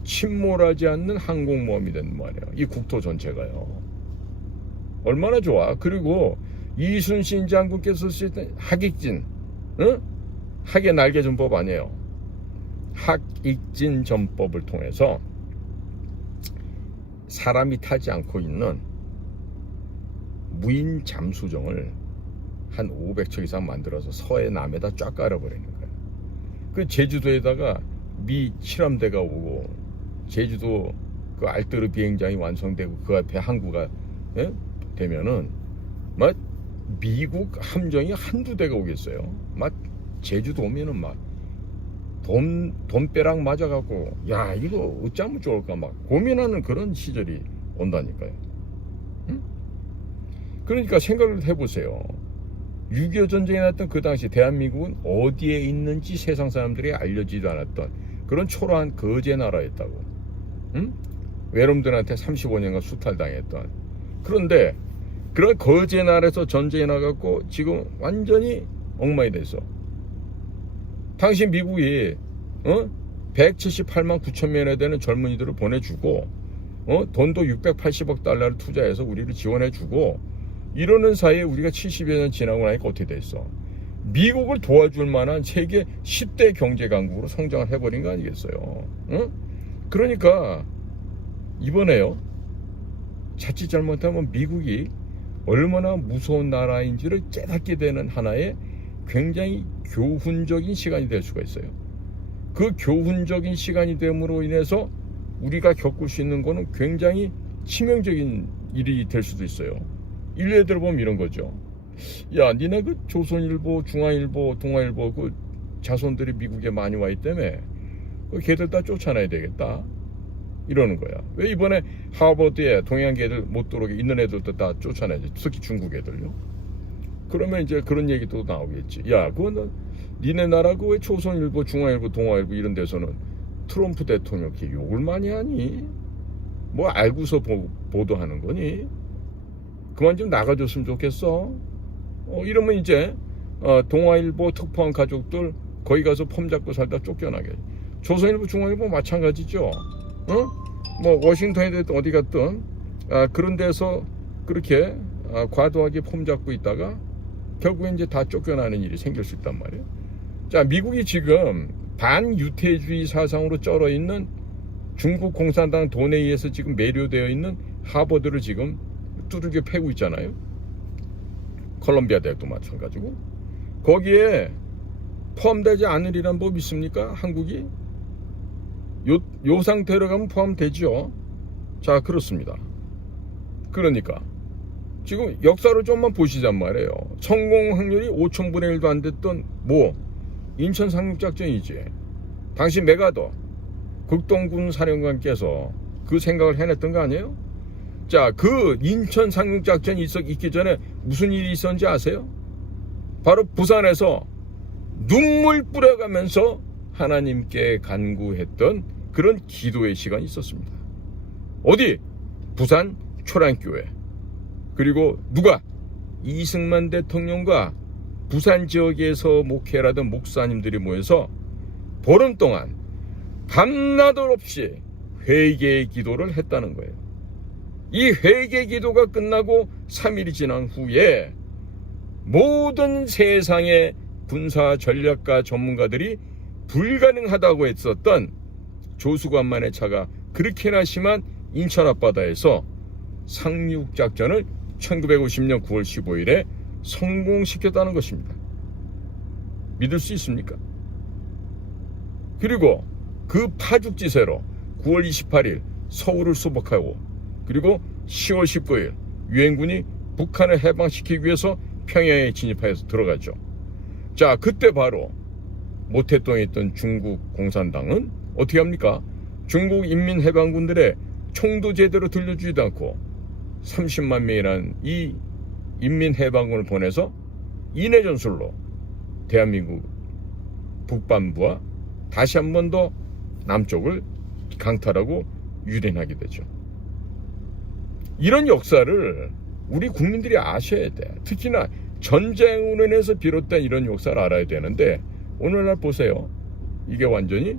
침몰하지 않는 항공모함이 된단 말이에요. 이 국토 전체가요. 얼마나 좋아. 그리고 이순신 장군께서 쓰셨던 학익진, 학의 날개 전법 아니에요. 학익진 전법을 통해서 사람이 타지 않고 있는 무인 잠수정을 한 500척 이상 만들어서 서해 남에다 쫙 깔아버리는 거예요. 그 제주도에다가 미 실험대가 오고 제주도 그 알뜨르 비행장이 완성되고 그 앞에 항구가 되면은 막 미국 함정이 한두 대가 오겠어요. 막 제주도 오면은 막 돈벼락 맞아갖고 야 이거 어쩌면 좋을까 막 고민하는 그런 시절이 온다니까요. 그러니까 생각을 해보세요. 6.25 전쟁이 났던 그 당시 대한민국은 어디에 있는지 세상 사람들이 알려지도 않았던 그런 초라한 거제 나라였다고. 외놈들한테 35년간 수탈당했던. 그런데 그런 거제 나라에서 전쟁이 나갖고 지금 완전히 엉망이 돼서 당시 미국이 178만 9천 명에 되는 젊은이들을 보내주고 돈도 680억 달러를 투자해서 우리를 지원해주고 이러는 사이에 우리가 70여 년 지나고 나니까 어떻게 됐어? 미국을 도와줄 만한 세계 10대 경제 강국으로 성장을 해버린 거 아니겠어요? 그러니까 이번에요, 자칫 잘못하면 미국이 얼마나 무서운 나라인지를 깨닫게 되는 하나의 굉장히 교훈적인 시간이 될 수가 있어요. 그 교훈적인 시간이 됨으로 인해서 우리가 겪을 수 있는 거는 굉장히 치명적인 일이 될 수도 있어요. 일례 들어보면 이런 거죠. 야, 니네 그 조선일보, 중앙일보, 동아일보 그 자손들이 미국에 많이 와 있다며. 그 걔들 다 쫓아내야 되겠다. 이러는 거야. 왜 이번에 하버드에 동양계 애들 못 들어오게 있는 애들도 다 쫓아내지. 특히 중국 애들요. 그러면 이제 그런 얘기도 나오겠지. 야, 그거는 니네 나라 그 왜 조선일보, 중앙일보, 동아일보 이런 데서는 트럼프 대통령 이렇게 욕을 많이 하니? 뭐 알고서 보도하는 거니? 그만 좀 나가줬으면 좋겠어. 이러면 이제 동아일보 특파원 가족들 거기 가서 폼 잡고 살다 쫓겨나게. 조선일보, 중앙일보 마찬가지죠. 뭐 워싱턴에 됐든 어디 갔든 그런 데서 그렇게 과도하게 폼 잡고 있다가 결국에 이제 다 쫓겨나는 일이 생길 수 있단 말이에요. 자, 미국이 지금 반유태주의 사상으로 쩔어 있는 중국 공산당 돈에 의해서 지금 매료되어 있는 하버드를 지금 두들겨 패고 있잖아요. 콜롬비아 대학도 마찬가지고. 거기에 포함되지 않으리란 법 있습니까? 한국이? 요 상태로 가면 포함되죠. 자, 그렇습니다. 그러니까 지금 역사를 좀만 보시잔 말이에요. 성공 확률이 5,000분의 1도 안 됐던 인천 상륙작전이지. 당시 메가더 극동군 사령관께서 그 생각을 해냈던 거 아니에요? 자, 그 인천 상륙작전이 있기 전에 무슨 일이 있었는지 아세요? 바로 부산에서 눈물 뿌려가면서 하나님께 간구했던 그런 기도의 시간이 있었습니다. 어디? 부산 초량교회. 그리고 누가? 이승만 대통령과 부산 지역에서 목회하던 목사님들이 모여서 보름 동안 밤낮 없이 회개 기도를 했다는 거예요. 이 회개 기도가 끝나고 3일이 지난 후에 모든 세상의 군사 전략가 전문가들이 불가능하다고 했었던 조수관만의 차가 그렇게나 심한 인천 앞바다에서 상륙작전을 1950년 9월 15일에 성공시켰다는 것입니다. 믿을 수 있습니까? 그리고 그 파죽지세로 9월 28일 서울을 수복하고 그리고 10월 19일 유엔군이 북한을 해방시키기 위해서 평양에 진입하여서 들어가죠. 자, 그때 바로 모태동에 있던 중국 공산당은 어떻게 합니까? 중국 인민해방군들의 총도 제대로 들려주지도 않고 30만 명이라는 이 인민해방군을 보내서 인해전술로 대한민국 북반부와 다시 한 번 더 남쪽을 강탈하고 유린하게 되죠. 이런 역사를 우리 국민들이 아셔야 돼. 특히나 전쟁으로 인해서 비롯된 이런 역사를 알아야 되는데 오늘날 보세요. 이게 완전히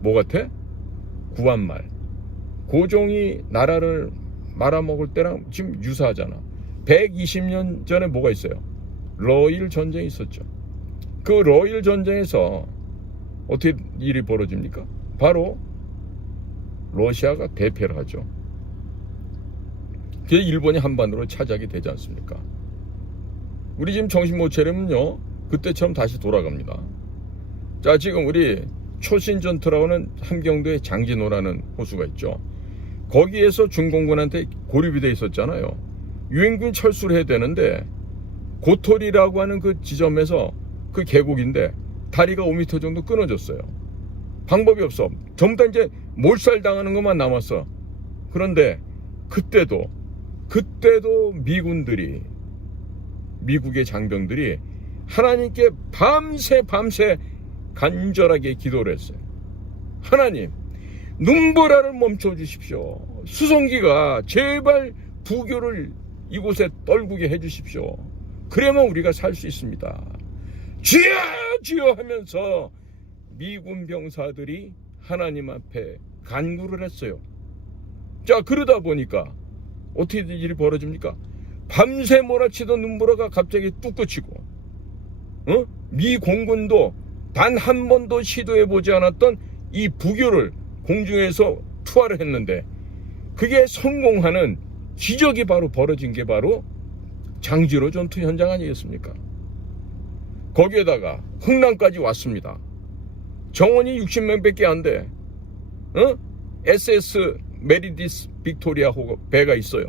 뭐 같아? 구한말. 고종이 나라를 말아먹을 때랑 지금 유사하잖아. 120년 전에 뭐가 있어요? 러일 전쟁이 있었죠. 그 러일 전쟁에서 어떻게 일이 벌어집니까? 바로 러시아가 대패를 하죠. 그게 일본이 한반도를 차지하게 되지 않습니까? 우리 지금 정신 못 차리면요 그때처럼 다시 돌아갑니다. 자, 지금 우리 초신전투라고는 함경도에 장진호라는 호수가 있죠. 거기에서 중공군한테 고립이 돼 있었잖아요. 유엔군 철수를 해야 되는데 고토리라고 하는 그 지점에서 그 계곡인데 다리가 5m 정도 끊어졌어요. 방법이 없어. 전부 다 이제 몰살당하는 것만 남았어. 그런데 그때도 미국의 장병들이 하나님께 밤새 간절하게 기도를 했어요. 하나님, 눈보라를 멈춰주십시오. 수송기가 제발 부교를 이곳에 떨구게 해주십시오. 그러면 우리가 살 수 있습니다. 주여 주여 하면서 미군 병사들이 하나님 앞에 간구를 했어요. 자, 그러다 보니까 어떻게 일이 벌어집니까? 밤새 몰아치던 눈보라가 갑자기 뚝 그치고 미 공군도 단 한 번도 시도해보지 않았던 이 부교를 공중에서 투하를 했는데 그게 성공하는 기적이 바로 벌어진 게 바로 장진호 전투 현장 아니겠습니까? 거기에다가 흥남까지 왔습니다. 정원이 60명밖에 안 돼. SS 메리디스 빅토리아 배가 있어요.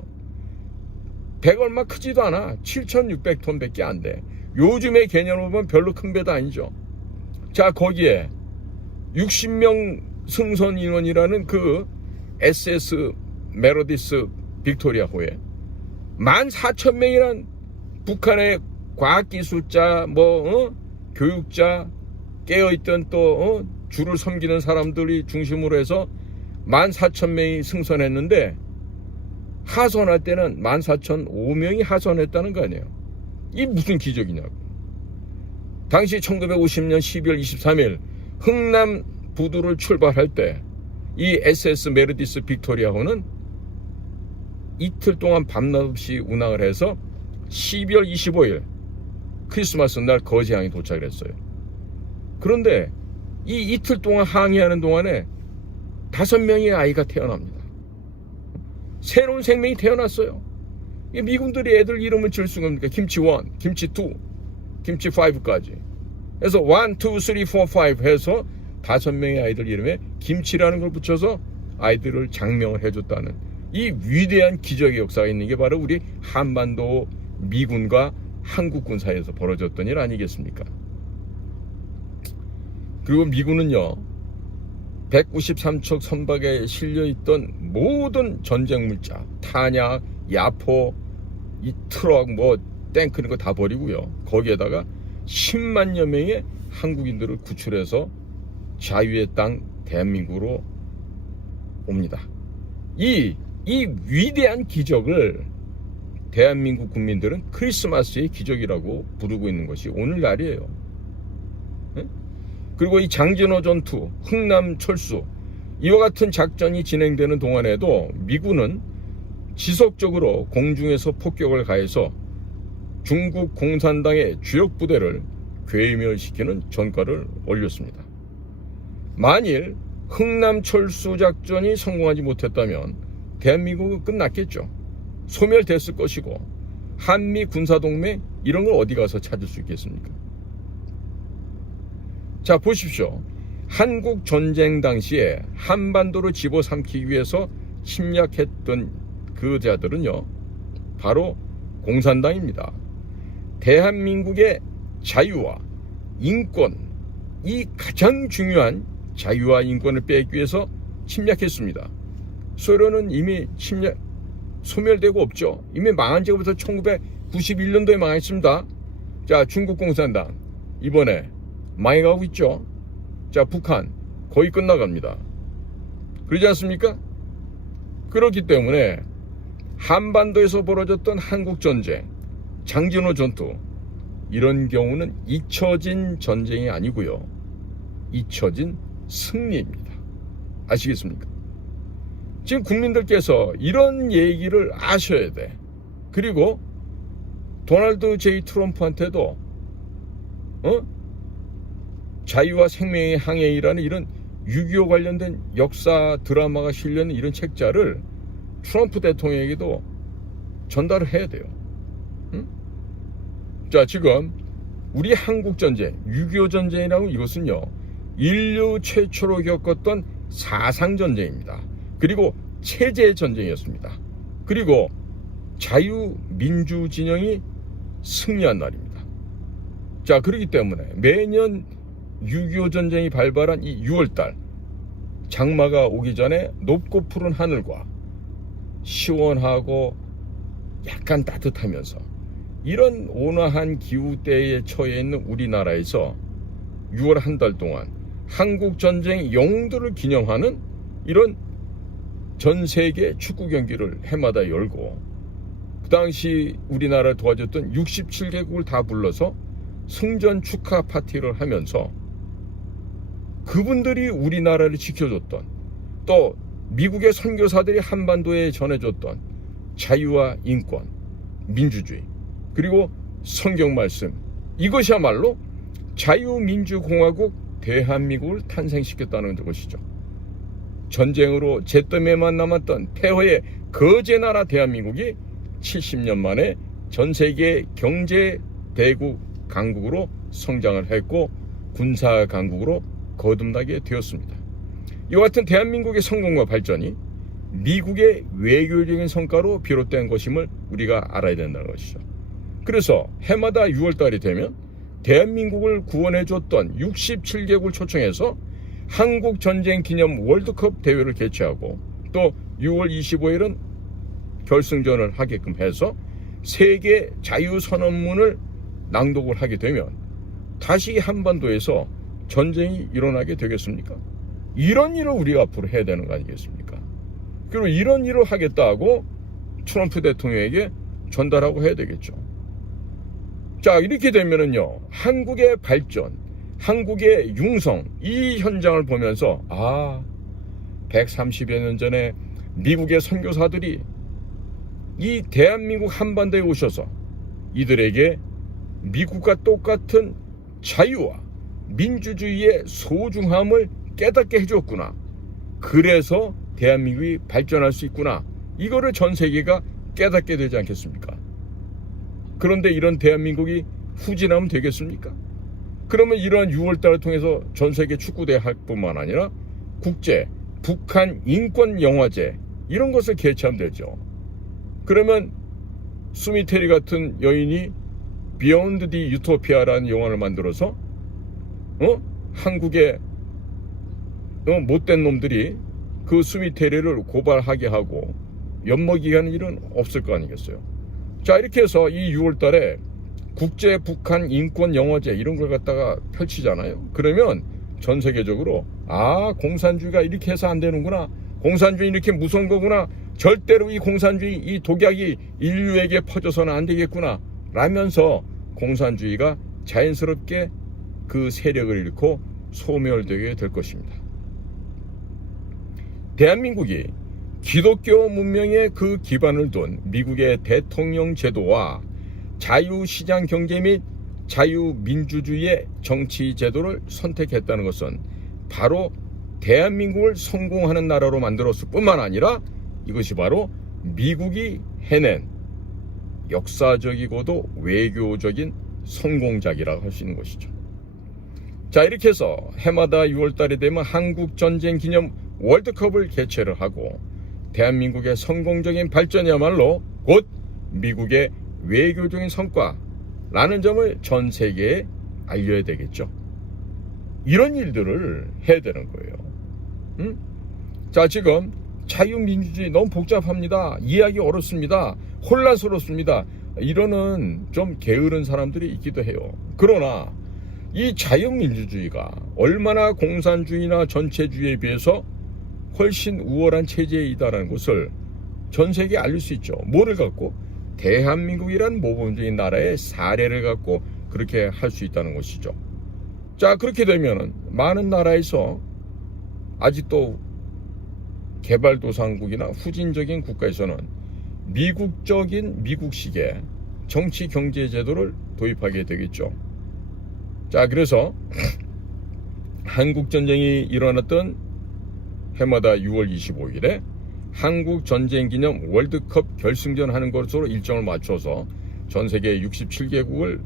배가 얼마 크지도 않아. 7,600톤밖에 안 돼. 요즘의 개념으로 보면 별로 큰 배도 아니죠. 자, 거기에 60명 승선 인원이라는 그 SS 메리디스 빅토리아호에 14,000명이란 북한의 과학기술자, 교육자, 깨어있던 또 주를 섬기는 사람들이 중심으로 해서 14,000명이 승선했는데 하선할 때는 14,005명이 하선했다는 거 아니에요. 이 무슨 기적이냐고. 당시 1950년 12월 23일 흥남 부두를 출발할 때 이 SS 메르디스 빅토리아호는 이틀 동안 밤낮 없이 운항을 해서 12월 25일 크리스마스 날 거제항에 도착을 했어요. 그런데 이 이틀 동안 항해하는 동안에 5명의 아이가 태어납니다. 새로운 생명이 태어났어요. 미군들이 애들 이름을 지을 수가 없으니까 김치 1, 김치 2, 김치 5까지 해서 1, 2, 3, 4, 5 해서 5명의 아이들 이름에 김치라는 걸 붙여서 아이들을 장명을 해줬다는 이 위대한 기적의 역사가 있는 게 바로 우리 한반도 미군과 한국군 사이에서 벌어졌던 일 아니겠습니까? 그리고 미군은요 193척 선박에 실려있던 모든 전쟁 물자, 탄약, 야포, 이 트럭, 탱크 이런 거 다 버리고요. 거기에다가 10만여 명의 한국인들을 구출해서 자유의 땅 대한민국으로 옵니다. 이 위대한 기적을 대한민국 국민들은 크리스마스의 기적이라고 부르고 있는 것이 오늘날이에요. 그리고 이 장진호 전투, 흥남 철수 이와 같은 작전이 진행되는 동안에도 미군은 지속적으로 공중에서 폭격을 가해서 중국 공산당의 주력 부대를 괴멸시키는 전과를 올렸습니다. 만일 흥남 철수 작전이 성공하지 못했다면 대한민국은 끝났겠죠. 소멸됐을 것이고 한미 군사동맹 이런 걸 어디 가서 찾을 수 있겠습니까? 자, 보십시오. 한국 전쟁 당시에 한반도를 집어삼키기 위해서 침략했던 그 자들은요 바로 공산당입니다. 대한민국의 자유와 인권, 이 가장 중요한 자유와 인권을 빼기 위해서 침략했습니다. 소련은 이미 소멸되고 없죠. 이미 망한 지부터 1991년도에 망했습니다. 자, 중국 공산당 이번에 망해가고 있죠. 자, 북한 거의 끝나갑니다. 그러지 않습니까? 그렇기 때문에 한반도에서 벌어졌던 한국전쟁, 장진호 전투 이런 경우는 잊혀진 전쟁이 아니고요. 잊혀진 승리입니다. 아시겠습니까? 지금 국민들께서 이런 얘기를 아셔야 돼. 그리고 도널드 J. 트럼프한테도 자유와 생명의 항해이라는 이런 6.25 관련된 역사 드라마가 실려있는 이런 책자를 트럼프 대통령에게도 전달을 해야 돼요. 자, 지금 우리 한국전쟁, 6.25 전쟁이라고 이것은요 인류 최초로 겪었던 사상전쟁입니다. 그리고 체제전쟁이었습니다. 그리고 자유민주진영이 승리한 날입니다. 자, 그렇기 때문에 매년 6.25 전쟁이 발발한 이 6월달 장마가 오기 전에 높고 푸른 하늘과 시원하고 약간 따뜻하면서 이런 온화한 기후대에 처해 있는 우리나라에서 6월 한 달 동안 한국전쟁 영웅들을 기념하는 이런 전 세계 축구 경기를 해마다 열고 그 당시 우리나라를 도와줬던 67개국을 다 불러서 승전 축하 파티를 하면서 그분들이 우리나라를 지켜줬던 또 미국의 선교사들이 한반도에 전해줬던 자유와 인권, 민주주의 그리고 성경 말씀 이것이야말로 자유민주공화국 대한민국을 탄생시켰다는 것이죠. 전쟁으로 잿더미에만 남았던 폐허의 거제 나라 대한민국이 70년 만에 전 세계 경제 대국 강국으로 성장을 했고 군사 강국으로 거듭나게 되었습니다. 이와 같은 대한민국의 성공과 발전이 미국의 외교적인 성과로 비롯된 것임을 우리가 알아야 된다는 것이죠. 그래서 해마다 6월달이 되면 대한민국을 구원해줬던 67개국을 초청해서 한국전쟁 기념 월드컵 대회를 개최하고 또 6월 25일은 결승전을 하게끔 해서 세계 자유선언문을 낭독을 하게 되면 다시 한반도에서 전쟁이 일어나게 되겠습니까? 이런 일을 우리가 앞으로 해야 되는 거 아니겠습니까? 그리고 이런 일을 하겠다고 트럼프 대통령에게 전달하고 해야 되겠죠. 자, 이렇게 되면은요, 한국의 발전, 한국의 융성, 이 현장을 보면서 130여 년 전에 미국의 선교사들이 이 대한민국 한반도에 오셔서 이들에게 미국과 똑같은 자유와 민주주의의 소중함을 깨닫게 해줬구나. 그래서 대한민국이 발전할 수 있구나. 이거를 전 세계가 깨닫게 되지 않겠습니까? 그런데 이런 대한민국이 후진하면 되겠습니까? 그러면 이러한 6월달을 통해서 전 세계 축구대회 뿐만 아니라 국제 북한 인권 영화제 이런 것을 개최하면 되죠. 그러면 수미테리 같은 여인이 비욘드 디 유토피아라는 영화를 만들어서 한국의 못된 놈들이 그 수미테리를 고발하게 하고 엿먹이게 하는 일은 없을 거 아니겠어요. 자, 이렇게 해서 이 6월달에 국제 북한 인권 영화제 이런 걸 갖다가 펼치잖아요. 그러면 전 세계적으로 공산주의가 이렇게 해서 안 되는구나, 공산주의 이렇게 무서운 거구나, 절대로 이 공산주의 이 독약이 인류에게 퍼져서는 안 되겠구나 라면서 공산주의가 자연스럽게 그 세력을 잃고 소멸되게 될 것입니다. 대한민국이 기독교 문명의 그 기반을 둔 미국의 대통령 제도와 자유시장 경제 및 자유민주주의의 정치 제도를 선택했다는 것은 바로 대한민국을 성공하는 나라로 만들었을 뿐만 아니라 이것이 바로 미국이 해낸 역사적이고도 외교적인 성공작이라고 할 수 있는 것이죠. 자, 이렇게 해서 해마다 6월달이 되면 한국전쟁 기념 월드컵을 개최를 하고 대한민국의 성공적인 발전이야말로 곧 미국의 외교적인 성과라는 점을 전 세계에 알려야 되겠죠. 이런 일들을 해야 되는 거예요. 자, 지금 자유민주주의 너무 복잡합니다, 이해하기 어렵습니다, 혼란스럽습니다, 이러는 좀 게으른 사람들이 있기도 해요. 그러나 이 자유민주주의가 얼마나 공산주의나 전체주의에 비해서 훨씬 우월한 체제이다라는 것을 전 세계에 알릴 수 있죠. 뭐를 갖고? 대한민국이란 모범적인 나라의 사례를 갖고 그렇게 할 수 있다는 것이죠. 자, 그렇게 되면 많은 나라에서 아직도 개발도상국이나 후진적인 국가에서는 미국적인 미국식의 정치 경제 제도를 도입하게 되겠죠. 자, 그래서 한국전쟁이 일어났던 해마다 6월 25일에 한국전쟁기념 월드컵 결승전 하는 것으로 일정을 맞춰서 전 세계 67개국을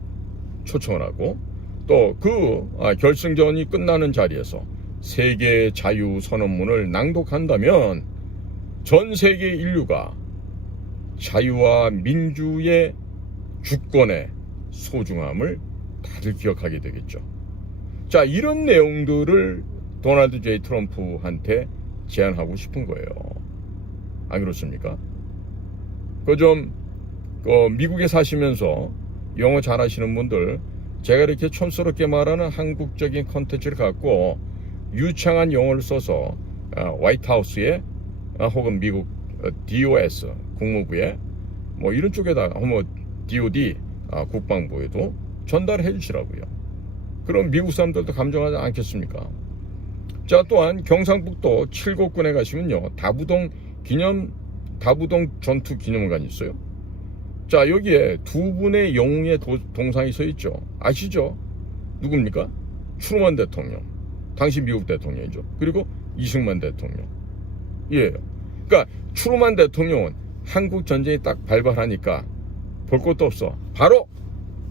초청을 하고 또 그 결승전이 끝나는 자리에서 세계 자유선언문을 낭독한다면 전 세계 인류가 자유와 민주의 주권의 소중함을 다들 기억하게 되겠죠. 자, 이런 내용들을 도널드 J 트럼프한테 제안하고 싶은 거예요. 안 그렇습니까? 미국에 사시면서 영어 잘하시는 분들, 제가 이렇게 촌스럽게 말하는 한국적인 컨텐츠를 갖고 유창한 영어를 써서 화이트하우스에 혹은 미국 DOS 국무부에 뭐 이런 쪽에다 DOD 국방부에도 전달해 주시라고요. 그럼 미국 사람들도 감정하지 않겠습니까? 자, 또한 경상북도 칠곡군에 가시면요, 다부동 전투 기념관이 있어요. 자, 여기에 두 분의 영웅의 동상이 서 있죠. 아시죠? 누굽니까? 트루먼 대통령, 당시 미국 대통령이죠. 그리고 이승만 대통령. 예. 그러니까 트루먼 대통령은 한국 전쟁이 딱 발발하니까 볼 것도 없어, 바로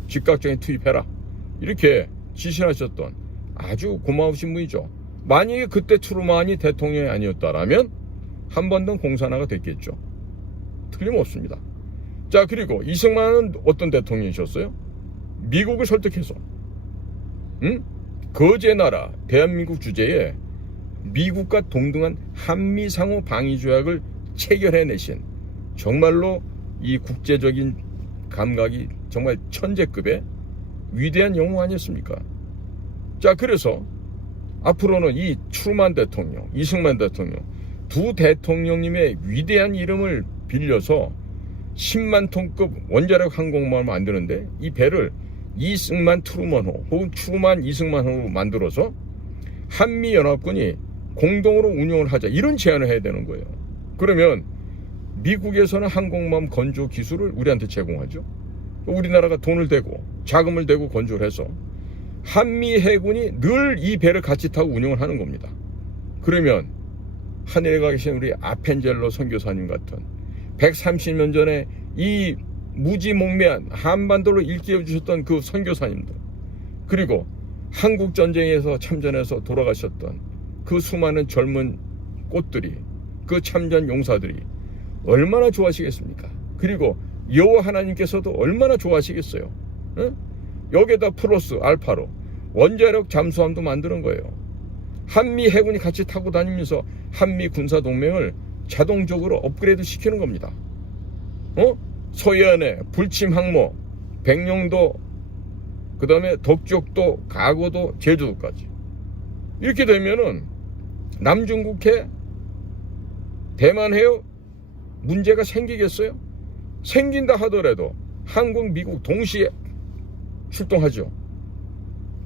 즉각적인 투입해라, 이렇게 지시를 하셨던 아주 고마우신 분이죠. 만약에 그때 트루먼이 대통령이 아니었다라면 한 번 더 공산화가 됐겠죠. 틀림없습니다. 자, 그리고 이승만은 어떤 대통령이셨어요? 미국을 설득해서 거제 나라 대한민국 주재에 미국과 동등한 한미상호 방위조약을 체결해내신 정말로 이 국제적인 감각이 정말 천재급의 위대한 영웅 아니었습니까? 자, 그래서 앞으로는 이 트루먼 대통령, 이승만 대통령 두 대통령님의 위대한 이름을 빌려서 10만 톤급 원자력 항공모함을 만드는데 이 배를 이승만 트루먼호 혹은 트루먼 이승만호로 만들어서 한미연합군이 공동으로 운용을 하자, 이런 제안을 해야 되는 거예요. 그러면 미국에서는 항공모함 건조 기술을 우리한테 제공하죠. 우리나라가 돈을 대고 자금을 대고 건조를 해서 한미 해군이 늘 이 배를 같이 타고 운용을 하는 겁니다. 그러면 하늘에 가 계신 우리 아펜젤로 선교사님 같은 130년 전에 이 무지몽매한 한반도를 일깨워 주셨던 그 선교사님들, 그리고 한국전쟁에서 참전해서 돌아가셨던 그 수많은 젊은 꽃들이, 그 참전 용사들이 얼마나 좋아하시겠습니까? 그리고 여호와 하나님께서도 얼마나 좋아하시겠어요? 응? 여기에다 플러스 알파로 원자력 잠수함도 만드는 거예요. 한미 해군이 같이 타고 다니면서 한미 군사동맹을 자동적으로 업그레이드 시키는 겁니다. 서해안에 불침 항모, 백령도, 그 다음에 덕적도, 가고도, 제주도까지. 이렇게 되면은 남중국해, 대만해요? 문제가 생기겠어요? 생긴다 하더라도 한국, 미국 동시에 출동하죠.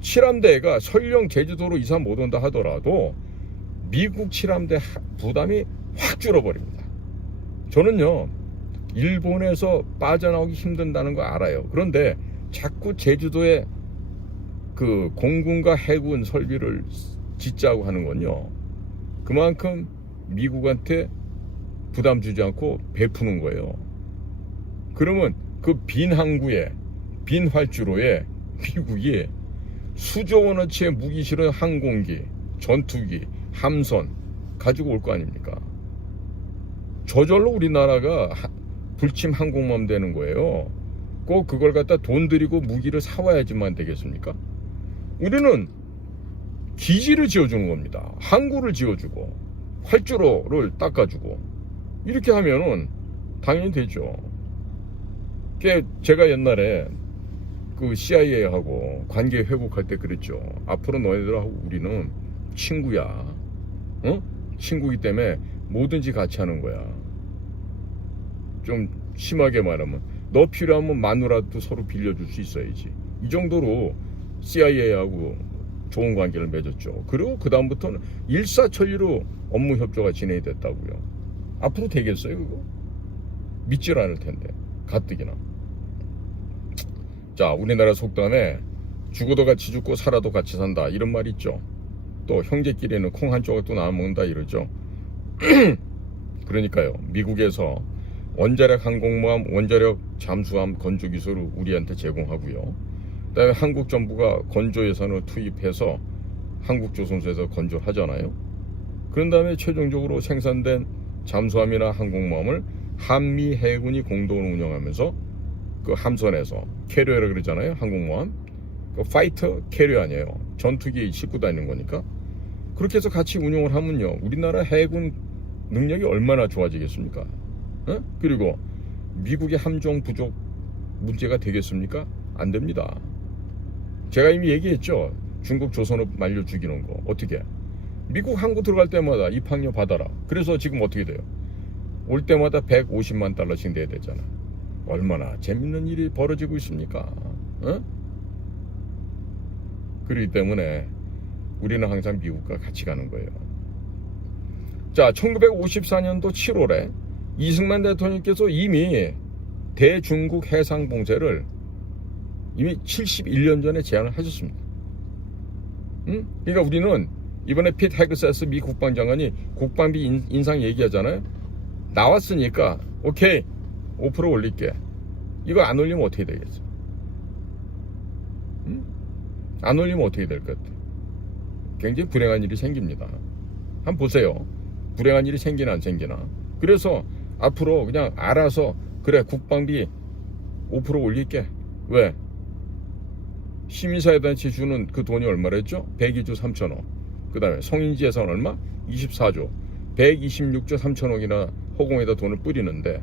칠함대가 설령 제주도로 이사 못 온다 하더라도 미국 칠함대 부담이 확 줄어버립니다. 저는요, 일본에서 빠져나오기 힘든다는 거 알아요. 그런데 자꾸 제주도에 그 공군과 해군 설비를 짓자고 하는 건요, 그만큼 미국한테 부담 주지 않고 베푸는 거예요. 그러면 그 빈 항구에, 빈 활주로에 미국이 수조 원어치의 무기 실은 항공기, 전투기, 함선 가지고 올 거 아닙니까? 저절로 우리나라가 불침 항공모함 되는 거예요. 꼭 그걸 갖다 돈 들이고 무기를 사와야지만 되겠습니까? 우리는 기지를 지어주는 겁니다. 항구를 지어주고 활주로를 닦아주고 이렇게 하면은 당연히 되죠. 제가 옛날에 그 CIA하고 관계 회복할 때 그랬죠. 앞으로 너희들하고 우리는 친구야. 친구이기 때문에 뭐든지 같이 하는 거야. 좀 심하게 말하면 너 필요하면 마누라도 서로 빌려줄 수 있어야지. 이 정도로 CIA하고 좋은 관계를 맺었죠. 그리고 그 다음부터는 일사천리로 업무 협조가 진행이 됐다고요. 앞으로 되겠어요 그거? 믿질 않을 텐데 가뜩이나. 자, 우리나라 속담에 죽어도 같이 죽고 살아도 같이 산다 이런 말 있죠. 또 형제끼리는 콩 한 조각 또 나눠 먹는다 이러죠. 그러니까요, 미국에서 원자력 항공모함, 원자력 잠수함 건조 기술을 우리한테 제공하고요. 그다음에 한국 정부가 건조 예산을 투입해서 한국조선소에서 건조하잖아요. 그런 다음에 최종적으로 생산된 잠수함이나 항공모함을 한미 해군이 공동으로 운영하면서 그 함선에서 캐리어라 그러잖아요. 항공모함. 그 파이터 캐리어 아니에요. 전투기 싣고 다니는 거니까. 그렇게 해서 같이 운영을 하면요, 우리나라 해군 능력이 얼마나 좋아지겠습니까? 그리고 미국의 함정 부족 문제가 되겠습니까? 안 됩니다. 제가 이미 얘기했죠. 중국 조선업 말려 죽이는 거. 어떻게? 미국 항구 들어갈 때마다 입항료 받아라. 그래서 지금 어떻게 돼요? 올 때마다 150만 달러씩 내야 되잖아. 얼마나 재밌는 일이 벌어지고 있습니까? 그렇기 때문에 우리는 항상 미국과 같이 가는 거예요. 자, 1954년도 7월에 이승만 대통령께서 이미 대중국 해상 봉쇄를 이미 71년 전에 제안을 하셨습니다. 그러니까 우리는 이번에 핏 헤그세스 미 국방장관이 국방비 인상 얘기하잖아요. 나왔으니까 오케이 5% 올릴게. 이거 안 올리면 어떻게 되겠어? 안 올리면 어떻게 될 것 같아? 굉장히 불행한 일이 생깁니다. 한번 보세요. 불행한 일이 생기나 안 생기나. 그래서 앞으로 그냥 알아서 그래 국방비 5% 올릴게. 왜? 시민사회단체 주는 그 돈이 얼마랬죠? 102조 3천억. 그 다음에 성인지 예산 얼마? 24조. 126조 3천억이나 허공에다 돈을 뿌리는데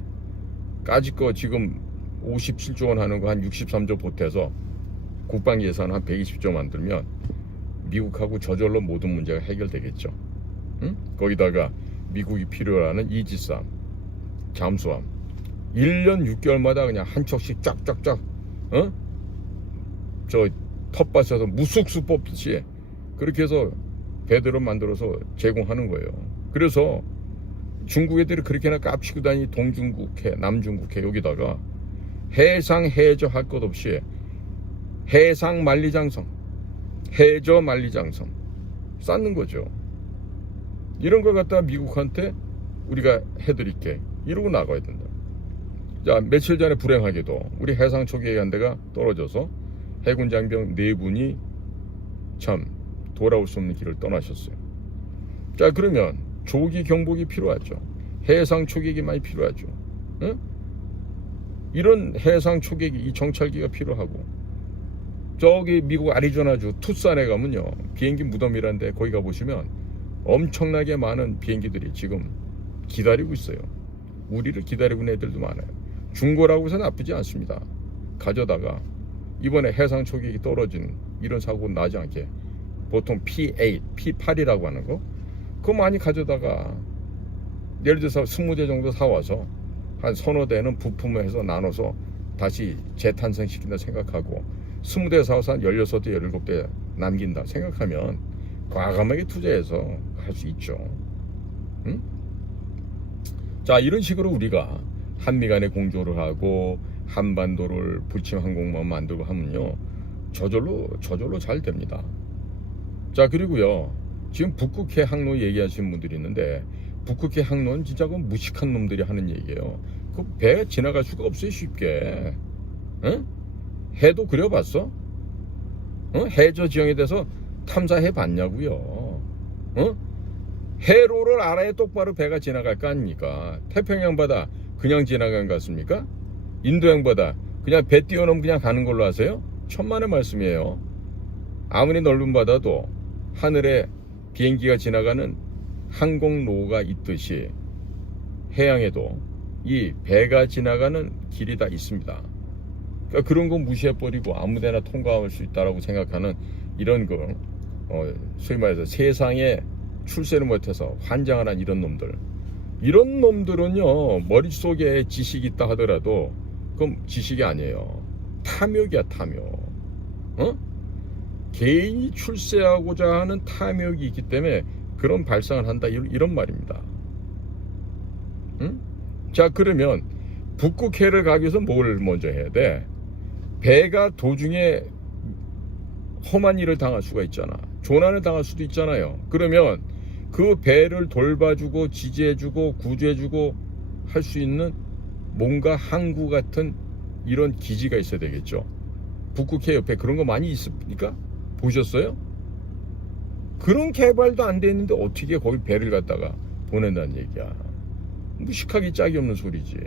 까짓 거 지금 57조 원 하는 거 한 63조 보태서 국방 예산 한 120조 만들면 미국하고 저절로 모든 문제가 해결되겠죠. 거기다가 미국이 필요로 하는 이지스함, 잠수함 1년 6개월마다 그냥 한 척씩 쫙쫙쫙 저 텃밭에서 무쑥수 뽑듯이 그렇게 해서 배들을 만들어서 제공하는 거예요. 그래서 중국 애들이 그렇게나 깝치고 다니 동중국해, 남중국해 여기다가 해상 해저 할 것 없이 해상 만리장성, 해저 만리장성 쌓는 거죠. 이런 걸 갖다 미국한테 우리가 해드릴게 이러고 나가야 된다. 자, 며칠 전에 불행하게도 우리 해상 초계기 한 대가 떨어져서 해군 장병 4분이 참 돌아올 수 없는 길을 떠나셨어요. 자, 그러면 조기 경보기 필요하죠. 해상 초계기 많이 필요하죠. 응? 이런 해상 초계기, 이 정찰기가 필요하고, 저기 미국 애리조나주 투싼에 가면요, 비행기 무덤이란데 거기 가보시면 엄청나게 많은 비행기들이 지금 기다리고 있어요. 우리를 기다리고 있는 애들도 많아요. 중고라고 해서 나쁘지 않습니다. 가져다가 이번에 해상 초계기 떨어진 이런 사고 나지 않게 보통 P8, P8이라고 하는 거, 그거 많이 가져다가 예를 들어서 20대 정도 사와서 한 서너 대는 부품을 해서 나눠서 다시 재탄생시킨다 생각하고 20대 사와서 한 16대, 17대 남긴다 생각하면 과감하게 투자해서 할 수 있죠. 응? 자, 이런 식으로 우리가 한미 간에 공조를 하고 한반도를 불침 항공모함 만들고 하면요, 저절로 잘 됩니다. 자, 그리고요, 지금 북극해 항로 얘기하시는 분들이 있는데, 북극해 항로는 진짜 그 무식한 놈들이 하는 얘기예요. 그 배 지나갈 수가 없어요, 쉽게. 응? 해도 그려봤어? 응? 해저 지형에 대해서 탐사해 봤냐고요. 응? 해로를 알아야 똑바로 배가 지나갈 거 아닙니까? 태평양 바다 그냥 지나간 것 같습니까? 인도양 바다 그냥 배 띄워놓으면 그냥 가는 걸로 하세요? 천만의 말씀이에요. 아무리 넓은 바다도 하늘에 비행기가 지나가는 항공로가 있듯이 해양에도 이 배가 지나가는 길이 다 있습니다. 그러니까 그런 거 무시해버리고 아무데나 통과할 수 있다라고 생각하는 이런 거, 소위 말해서 세상에 출세를 못해서 환장을 한 이런 놈들은요, 머릿속에 지식이 있다 하더라도 그럼 지식이 아니에요. 탐욕이야, 탐욕. 개인이 출세하고자 하는 탐욕이 있기 때문에 그런 발상을 한다, 이런 말입니다. 응? 자, 그러면 북극해를 가기 위해서 뭘 먼저 해야 돼? 배가 도중에 험한 일을 당할 수가 있잖아. 조난을 당할 수도 있잖아요. 그러면 그 배를 돌봐주고 지지해주고 구조해주고 할 수 있는 뭔가 항구 같은 이런 기지가 있어야 되겠죠. 북극해 옆에 그런 거 많이 있습니까? 보셨어요? 그런 개발도 안 돼 있는데 어떻게 거기 배를 갖다가 보낸다는 얘기야. 무식하기 짝이 없는 소리지.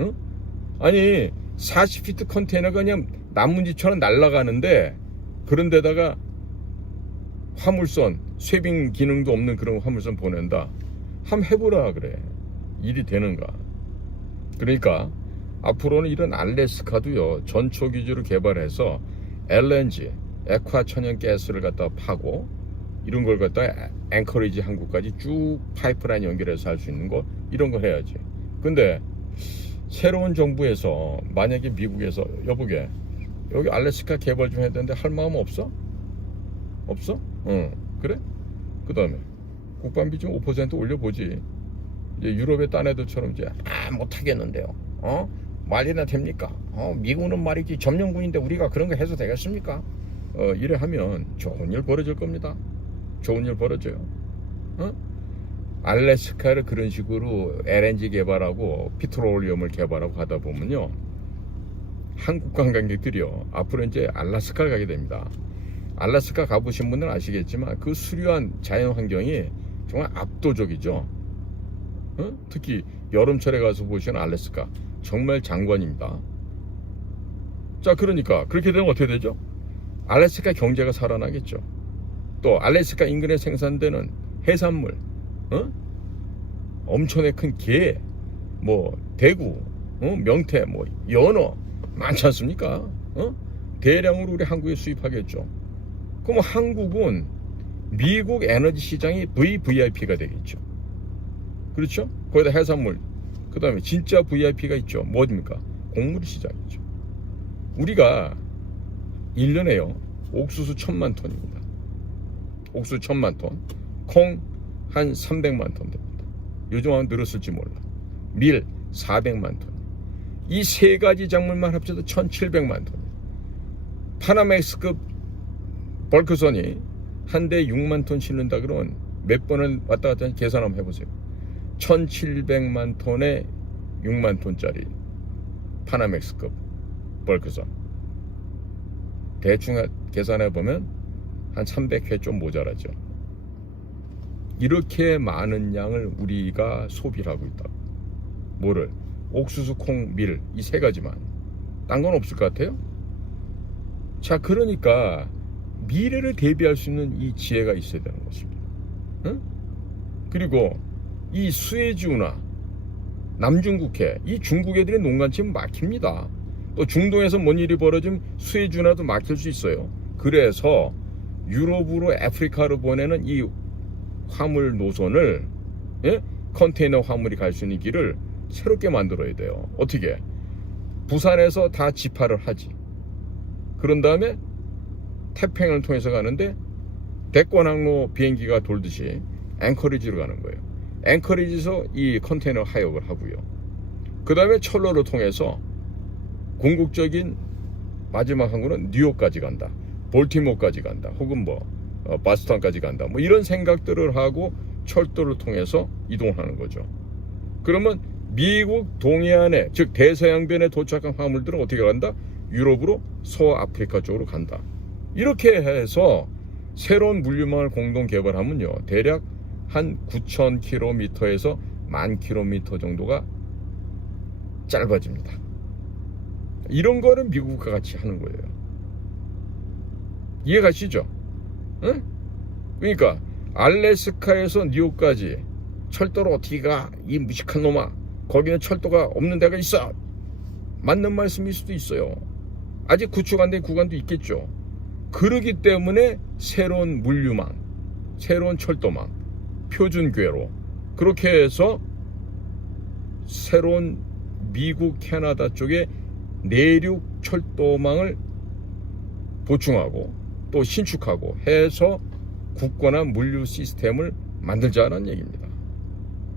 응? 아니 40피트 컨테이너가 그냥 나뭇잎처럼 날아가는데 그런 데다가 화물선, 쇄빙 기능도 없는 그런 화물선 보낸다. 한번 해보라 그래. 일이 되는가. 그러니까 앞으로는 이런 알래스카도요, 전초 기지로 개발해서 LNG, 액화 천연 가스를 갖다가 파고 이런 걸 갖다가 앵커리지 항구까지 쭉 파이프라인 연결해서 할 수 있는 거, 이런 거 해야지. 근데 새로운 정부에서 만약에 미국에서 여보게 여기 알래스카 개발 좀 해야 되는데 할 마음 없어? 없어? 응. 그래? 그 다음에 국방비 좀 5% 올려보지. 이제 유럽의 딴 애들처럼 이제 못하겠는데요. 말이나 됩니까? 미국은 말이지 점령군인데 우리가 그런 거 해서 되겠습니까? 이래 하면 좋은 일 벌어질 겁니다. 좋은 일 벌어져요. 알래스카를 그런 식으로 LNG 개발하고 피트롤리움을 개발하고 하다 보면요, 한국 관광객들이요 앞으로 이제 알래스카를 가게 됩니다. 알래스카 가보신 분들은 아시겠지만 그 수려한 자연 환경이 정말 압도적이죠. 특히 여름철에 가서 보시는 알래스카 정말 장관입니다. 자, 그러니까 그렇게 되면 어떻게 되죠? 알래스카 경제가 살아나겠죠. 또 알래스카 인근에 생산되는 해산물, 엄청나게 큰 게, 뭐 대구, 명태, 뭐 연어 많지 않습니까? 대량으로 우리 한국에 수입하겠죠. 그럼 한국은 미국 에너지 시장이 VVIP가 되겠죠. 그렇죠? 거기다 해산물, 그 다음에 진짜 VIP가 있죠. 뭐입니까? 곡물 시장이죠. 우리가 1년에요 옥수수 1000만 톤입니다. 옥수수 1000만 톤, 콩 한 300만 톤 됩니다. 요즘 아마 늘었을지 몰라. 밀 400만 톤. 이 세 가지 작물만 합쳐도 1700만 톤. 파나맥스급 벌크선이 한 대 6만 톤 실는다 그러면 몇 번을 왔다 갔다 계산 한번 해보세요. 1700만 톤의 6만 톤짜리 파나맥스급 벌크선. 대충 계산해보면 한 300회 좀 모자라죠. 이렇게 많은 양을 우리가 소비를 하고 있다고. 뭐를? 옥수수, 콩, 밀, 이 세 가지만. 딴 건 없을 것 같아요? 자, 그러니까 미래를 대비할 수 있는 이 지혜가 있어야 되는 것입니다. 응? 그리고 이 수에즈운하, 남중국해, 이 중국 애들이 농간치면 막힙니다. 또 중동에서 뭔 일이 벌어지면 수에즈운하도 막힐 수 있어요. 그래서 유럽으로 아프리카로 보내는 이 화물 노선을, 예? 컨테이너 화물이 갈 수 있는 길을 새롭게 만들어야 돼요. 어떻게? 부산에서 다 지파를 하지. 그런 다음에 태평양을 통해서 가는데 대권항로 비행기가 돌듯이 앵커리지로 가는 거예요. 앵커리지에서 이 컨테이너 하역을 하고요. 그 다음에 철로를 통해서 궁극적인 마지막 항구는 뉴욕까지 간다. 볼티모어까지 간다. 혹은 바스턴까지 간다. 이런 생각들을 하고 철도를 통해서 이동하는 거죠. 그러면 미국 동해안에, 즉 대서양변에 도착한 화물들은 어떻게 간다? 유럽으로 서아프리카 쪽으로 간다. 이렇게 해서 새로운 물류망을 공동 개발하면요, 대략 한 9,000km에서 10,000km 정도가 짧아집니다. 이런 거를 미국과 같이 하는 거예요. 이해가시죠? 응? 그러니까 알래스카에서 뉴욕까지 철도로 어떻게 가? 이 무식한 놈아. 거기는 철도가 없는 데가 있어. 맞는 말씀일 수도 있어요. 아직 구축 안 된 구간도 있겠죠. 그러기 때문에 새로운 물류망, 새로운 철도망, 표준궤로, 그렇게 해서 새로운 미국, 캐나다 쪽에 내륙 철도망을 보충하고 또 신축하고 해서 굳건한 물류 시스템을 만들자는 얘기입니다.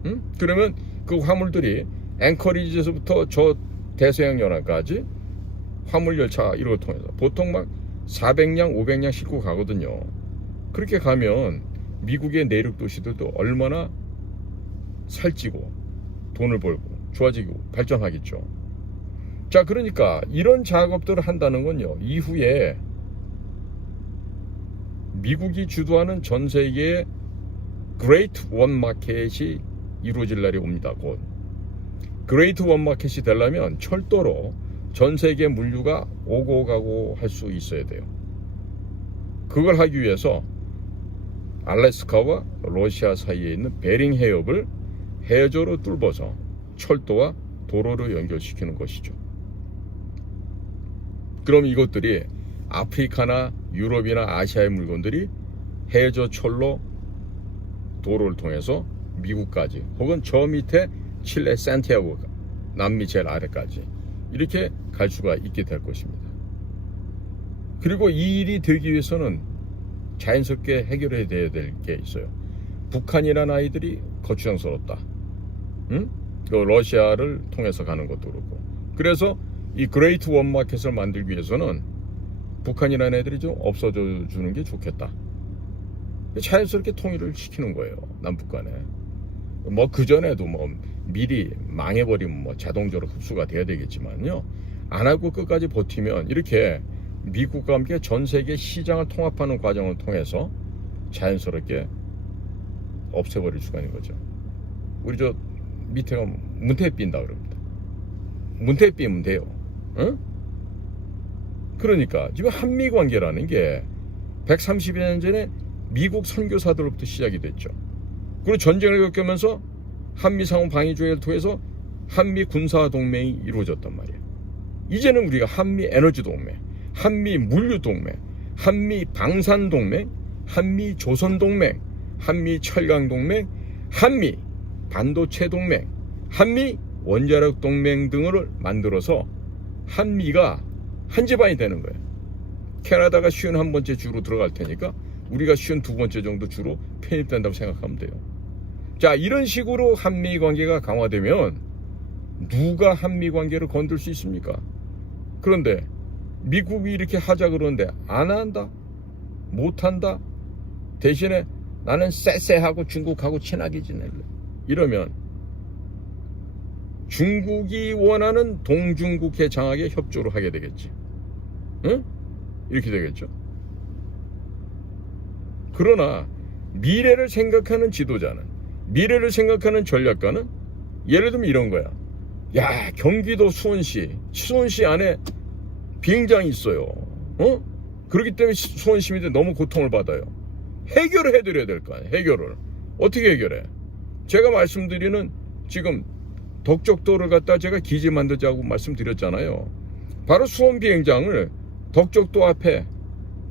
응? 그러면 그 화물들이 앵커리지에서부터 저 대서양 연안까지 화물 열차 이걸 통해서 보통 막 400량, 500량 싣고 가거든요. 그렇게 가면 미국의 내륙 도시들도 얼마나 살찌고 돈을 벌고 좋아지고 발전하겠죠. 자, 그러니까 이런 작업들을 한다는 건요, 이후에 미국이 주도하는 전 세계의 그레이트 원마켓이 이루어질 날이 옵니다. 곧. 그레이트 원마켓이 되려면 철도로 전 세계 물류가 오고 가고 할 수 있어야 돼요. 그걸 하기 위해서 알래스카와 러시아 사이에 있는 베링 해협을 해저로 뚫어서 철도와 도로를 연결시키는 것이죠. 그럼 이것들이 아프리카나 유럽이나 아시아의 물건들이 해저 철로 도로를 통해서 미국까지 혹은 저 밑에 칠레 산티아고, 남미 제일 아래까지 이렇게 갈 수가 있게 될 것입니다. 그리고 이 일이 되기 위해서는 자연스럽게 해결해야 될 게 있어요. 북한이라는 아이들이 거추장스럽다. 응? 그 러시아를 통해서 가는 것도 그렇고. 그래서 이 그레이트 원마켓을 만들기 위해서는 북한이라는 애들이 좀 없어져 주는 게 좋겠다. 자연스럽게 통일을 시키는 거예요, 남북 간에. 그전에도 미리 망해버리면 자동적으로 흡수가 돼야 되겠지만요, 안 하고 끝까지 버티면 이렇게 미국과 함께 전 세계 시장을 통합하는 과정을 통해서 자연스럽게 없애버릴 수가 있는 거죠. 우리 저 밑에가 문태 빈다 그럽니다. 문태 삐면 돼요. 응? 그러니까 지금 한미 관계라는 게 130여 년 전에 미국 선교사들로부터 시작이 됐죠. 그리고 전쟁을 겪으면서 한미 상호 방위 조약을 통해서 한미 군사 동맹이 이루어졌단 말이에요. 이제는 우리가 한미 에너지 동맹, 한미 물류 동맹, 한미 방산 동맹, 한미 조선 동맹, 한미 철강 동맹, 한미 반도체 동맹, 한미 원자력 동맹 등을 만들어서 한미가 한 집안이 되는 거예요. 캐나다가 51번째 주로 들어갈 테니까 우리가 52번째 정도 주로 편입된다고 생각하면 돼요. 자, 이런 식으로 한미 관계가 강화되면 누가 한미 관계를 건들 수 있습니까? 그런데 미국이 이렇게 하자 그러는데 안 한다? 못 한다? 대신에 나는 쎄쎄하고 중국하고 친하게 지낼래. 이러면 중국이 원하는 동중국해 장악에 협조를 하게 되겠지. 응? 이렇게 되겠죠. 그러나 미래를 생각하는 지도자는, 미래를 생각하는 전략가는 예를 들면 이런 거야. 야, 경기도 수원시 안에 비행장이 있어요. 그렇기 때문에 수원 시민들이 너무 고통을 받아요. 해결을 해드려야 될 거 아니에요. 해결을. 어떻게 해결해? 제가 말씀드리는 지금 덕적도를 갖다 제가 기지 만들자고 말씀드렸잖아요. 바로 수원 비행장을 덕적도 앞에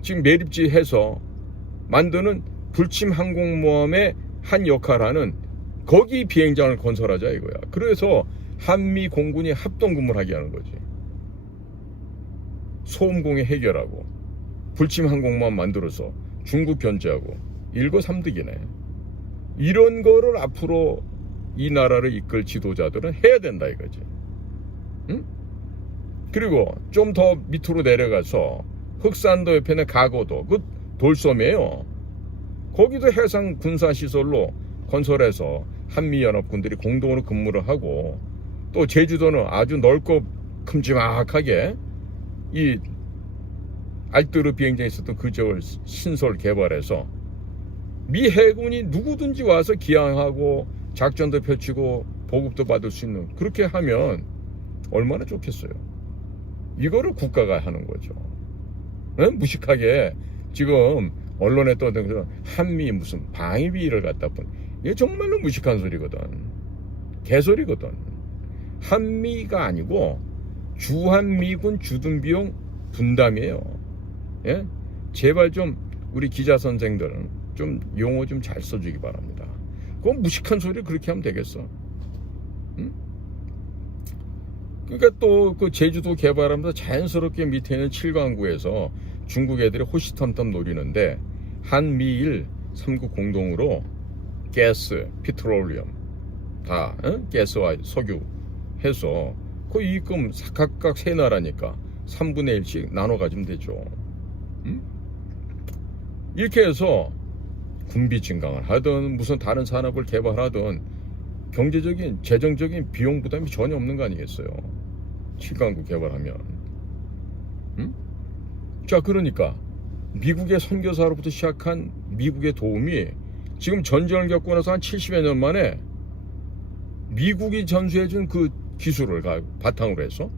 지금 매립지해서 만드는 불침 항공모함의 한 역할하는 거기 비행장을 건설하자 이거야. 그래서 한미 공군이 합동근무를 하게 하는 거지. 소음공해 해결하고 불침 항공모함 만들어서 중국 견제하고 일거삼득이네. 이런 거를 앞으로 이 나라를 이끌 지도자들은 해야 된다 이거지. 응? 그리고 좀 더 밑으로 내려가서 흑산도 옆에는 가고도 그 돌섬이에요. 거기도 해상 군사시설로 건설해서 한미연합군들이 공동으로 근무를 하고, 또 제주도는 아주 넓고 큼지막하게 이 알뜨르 비행장에 있었던 그 지역을 신설 개발해서 미 해군이 누구든지 와서 기항하고 작전도 펼치고 보급도 받을 수 있는, 그렇게 하면 얼마나 좋겠어요. 이거를 국가가 하는 거죠. 응? 무식하게 지금 언론에 떠든 한미 무슨 방위비를 갖다 본, 이게 정말로 무식한 소리거든. 개소리거든. 한미가 아니고 주한미군 주둔비용 분담이에요. 예? 제발 좀 우리 기자 선생들은 좀 용어 좀 잘 써주기 바랍니다. 그건 무식한 소리 그렇게 하면 되겠어? 응? 그러니까 또 그 제주도 개발하면서 자연스럽게 밑에 있는 칠강구에서 중국 애들이 호시탐탐 노리는데, 한미일 3국 공동으로 가스, 페트롤리엄 다 가스와 석유 해서 그 이익금 각각 세 나라니까 3분의 1씩 나눠 가지면 되죠. 이렇게 해서 군비 증강을 하든 무슨 다른 산업을 개발하든 경제적인 재정적인 비용 부담이 전혀 없는 거 아니겠어요? 7강국 개발하면. 자, 그러니까 미국의 선교사로부터 시작한 미국의 도움이 지금 전쟁을 겪고 나서 한 70여 년 만에 미국이 전수해준 그 기술을 바탕으로 해서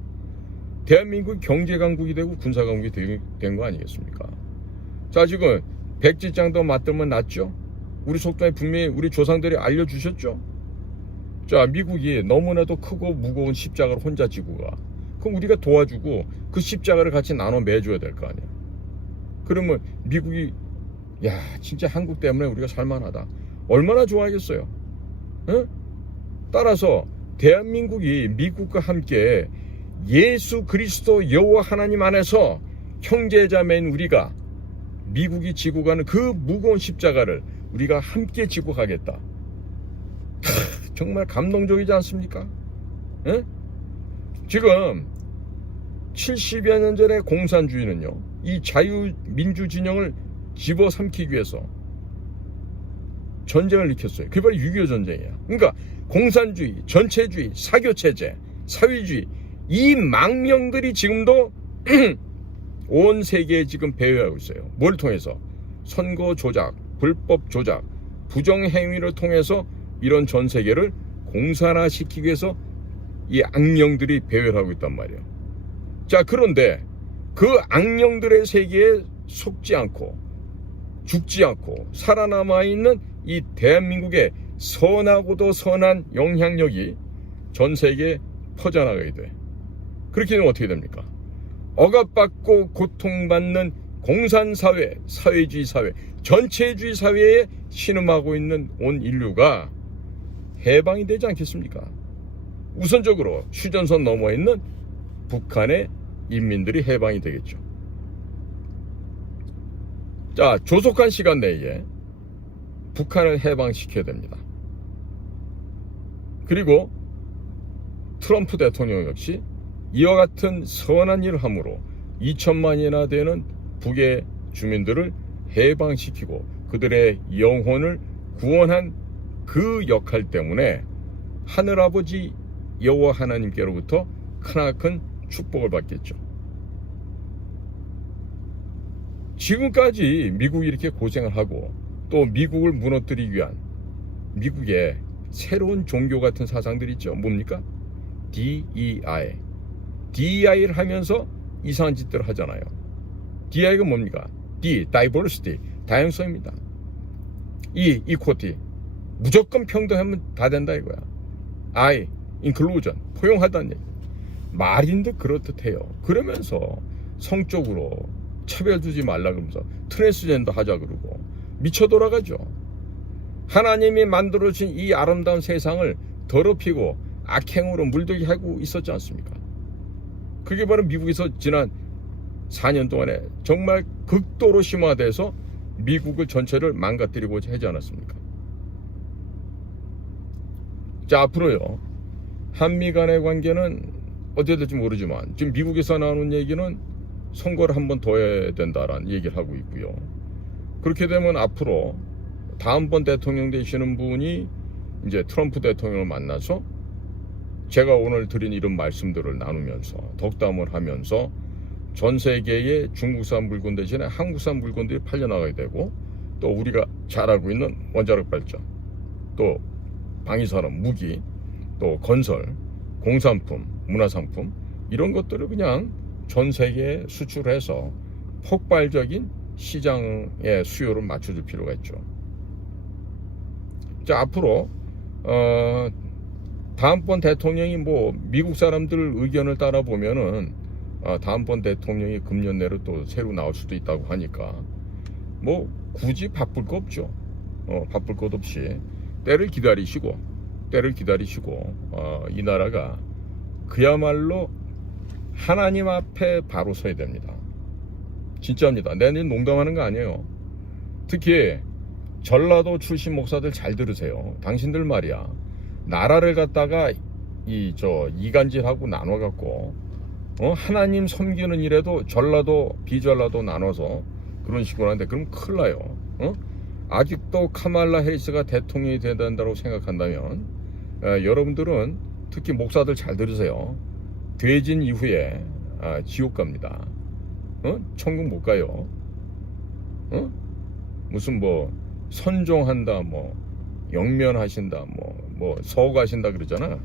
대한민국이 경제강국이 되고 군사강국이 된 거 아니겠습니까? 자, 지금 백지장도 맞들면 낫죠? 우리 속담에 분명히 우리 조상들이 알려주셨죠? 자, 미국이 너무나도 크고 무거운 십자가를 혼자 지고 가. 그럼 우리가 도와주고 그 십자가를 같이 나눠 매줘야 될 거 아니야. 그러면 미국이 야, 진짜 한국 때문에 우리가 살만하다, 얼마나 좋아하겠어요? 응? 따라서 대한민국이 미국과 함께 예수 그리스도 여호와 하나님 안에서 형제자매인 우리가 미국이 지고 가는 그 무거운 십자가를 우리가 함께 지고 가겠다. 정말 감동적이지 않습니까? 응? 지금 70여 년 전에 공산주의는요, 이 자유민주 진영을 집어삼키기 위해서 전쟁을 일으켰어요. 그게 바로 6.25 전쟁이야. 그러니까 공산주의, 전체주의, 사교체제, 사회주의, 이 망령들이 지금도 온 세계에 지금 배회하고 있어요. 뭘 통해서? 선거 조작, 불법 조작, 부정행위를 통해서 이런 전 세계를 공산화시키기 위해서 이 악령들이 배회를 하고 있단 말이에요. 자, 그런데 그 악령들의 세계에 속지 않고 죽지 않고 살아남아 있는 이 대한민국의 선하고도 선한 영향력이 전 세계에 퍼져나가게 돼. 그렇게 되면 어떻게 됩니까? 억압받고 고통받는 공산사회, 사회주의 사회, 전체주의 사회에 신음하고 있는 온 인류가 해방이 되지 않겠습니까? 우선적으로 휴전선 넘어 있는 북한의 인민들이 해방이 되겠죠. 자, 조속한 시간 내에 북한을 해방시켜야 됩니다. 그리고 트럼프 대통령 역시 이와 같은 선한 일을 함으로 2천만이나 되는 북의 주민들을 해방시키고 그들의 영혼을 구원한 그 역할 때문에 하늘아버지 여호와 하나님께로부터 크나큰 축복을 받겠죠. 지금까지 미국이 이렇게 고생을 하고 또 미국을 무너뜨리기 위한 미국의 새로운 종교 같은 사상들이 있죠. 뭡니까? DEI. DEI를 하면서 이상한 짓들을 하잖아요. DEI가 뭡니까? D, Diversity, 다양성입니다. E, Equality, 무조건 평등하면 다 된다 이거야. I, Inclusion, 포용하다는 얘기. 말인 듯 그렇듯해요. 그러면서 성적으로 차별 두지 말라 그러면서 트랜스젠더 하자 그러고 미쳐 돌아가죠. 하나님이 만들어주신 이 아름다운 세상을 더럽히고 악행으로 물들게 하고 있었지 않습니까? 그게 바로 미국에서 지난 4년 동안에 정말 극도로 심화돼서 미국을 전체를 망가뜨리고자 하지 않았습니까? 자, 앞으로요, 한미 간의 관계는 어떻게 될지 모르지만 지금 미국에서 나오는 얘기는 선거를 한 번 더 해야 된다라는 얘기를 하고 있고요. 그렇게 되면 앞으로 다음번 대통령 되시는 분이 이제 트럼프 대통령을 만나서 제가 오늘 드린 이런 말씀들을 나누면서 덕담을 하면서 전 세계의 중국산 물건 대신에 한국산 물건들이 팔려나가야 되고 또 우리가 잘 알고 있는 원자력 발전, 또 방위산업, 무기, 또 건설, 공산품, 문화상품 이런 것들을 그냥 전 세계에 수출해서 폭발적인 시장의 수요를 맞춰줄 필요가 있죠. 자, 앞으로 다음번 대통령이 뭐 미국 사람들 의견을 따라 보면은 다음번 대통령이 금년 내로 또 새로 나올 수도 있다고 하니까 뭐 굳이 바쁠 거 없죠. 바쁠 것 없이 때를 기다리시고 이 나라가 그야말로 하나님 앞에 바로 서야 됩니다. 진짜입니다. 내가 농담하는 거 아니에요. 특히 전라도 출신 목사들 잘 들으세요. 당신들 말이야, 나라를 갖다가 이간질하고 나눠갖고 하나님 섬기는 일에도 전라도 비전라도 나눠서 그런 식으로 하는데 그럼 큰일 나요. 아직도 카말라 해리스가 대통령이 돼야 된다고 생각한다면 여러분들은 특히 목사들 잘 들으세요. 돼진 이후에 지옥 갑니다. 천국 못 가요. 무슨 뭐 선종한다, 뭐 영면하신다, 뭐 서거하신다 그러잖아.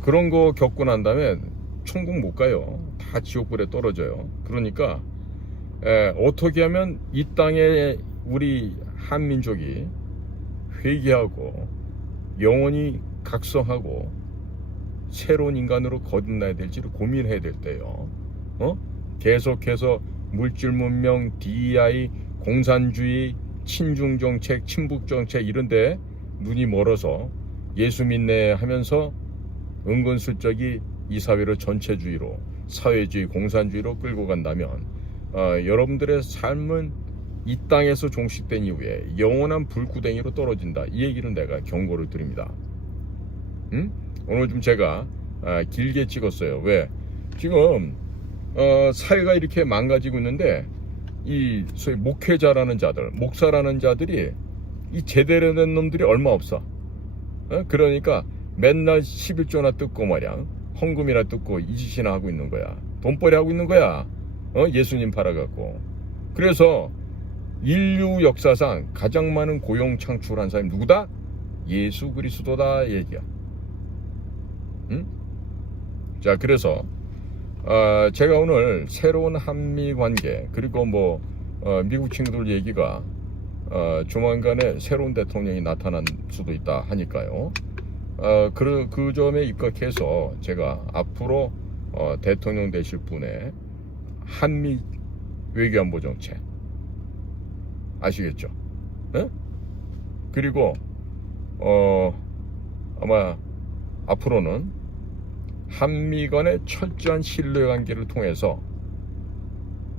그런 거 겪고 난 다음에 천국 못 가요. 다 지옥불에 떨어져요. 그러니까 어떻게 하면 이 땅에 우리 한민족이 회개하고 영원히 각성하고 새로운 인간으로 거듭나야 될지를 고민해야 될 때요. 계속해서 물질 문명, DEI, 공산주의, 친중 정책, 친북 정책 이런데 눈이 멀어서 예수 믿네 하면서 은근슬쩍이 이 사회를 전체주의로, 사회주의, 공산주의로 끌고 간다면 여러분들의 삶은 이 땅에서 종식된 이후에 영원한 불구덩이로 떨어진다. 이 얘기는 내가 경고를 드립니다. 오늘 좀 제가 길게 찍었어요. 왜? 지금 사회가 이렇게 망가지고 있는데 이 소위 목회자라는 자들, 목사라는 자들이 이 제대로 된 놈들이 얼마 없어. 그러니까 맨날 11조나 뜯고 말이야, 헌금이나 뜯고 이 짓이나 하고 있는 거야. 돈벌이 하고 있는 거야. 예수님 팔아갖고. 그래서 인류 역사상 가장 많은 고용 창출한 사람이 누구다? 예수 그리스도다 얘기야. 자, 그래서 제가 오늘 새로운 한미 관계 그리고 뭐 미국 친구들 얘기가 조만간에 새로운 대통령이 나타날 수도 있다 하니까요. 그 점에 입각해서 제가 앞으로 대통령 되실 분의 한미 외교안보 정책 아시겠죠? 네? 그리고 아마 앞으로는 한미 간의 철저한 신뢰관계를 통해서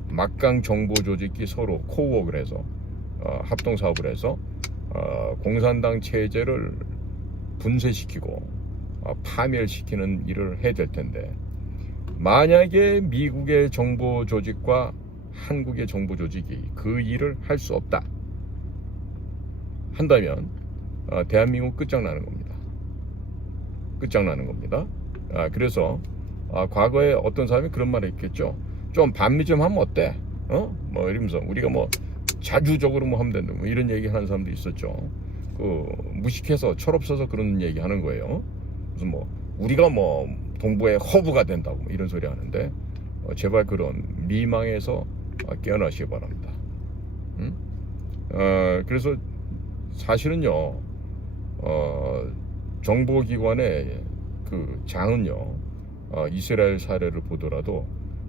막강 정보 조직이 서로 코워크를 해서 합동사업을 해서 공산당 체제를 분쇄시키고 파멸시키는 일을 해야 될 텐데, 만약에 미국의 정보 조직과 한국의 정보 조직이 그 일을 할 수 없다 한다면 대한민국 끝장나는 겁니다. 끝장나는 겁니다. 그래서 과거에 어떤 사람이 그런 말을 했겠죠. 좀 반미 좀 하면 어때? 뭐 이러면서 우리가 뭐 자주적으로 뭐 하면 된다 뭐 이런 얘기 하는 사람도 있었죠. 그 무식해서 철없어서 그런 얘기 하는 거예요. 무슨 뭐 우리가 뭐 동부의 허브가 된다고 뭐 이런 소리 하는데 제발 그런 미망에서 깨어나시기 바랍니다. 그래서 사실은요, 정보기관의 그 장은요, 이스라엘 사례를 보더라도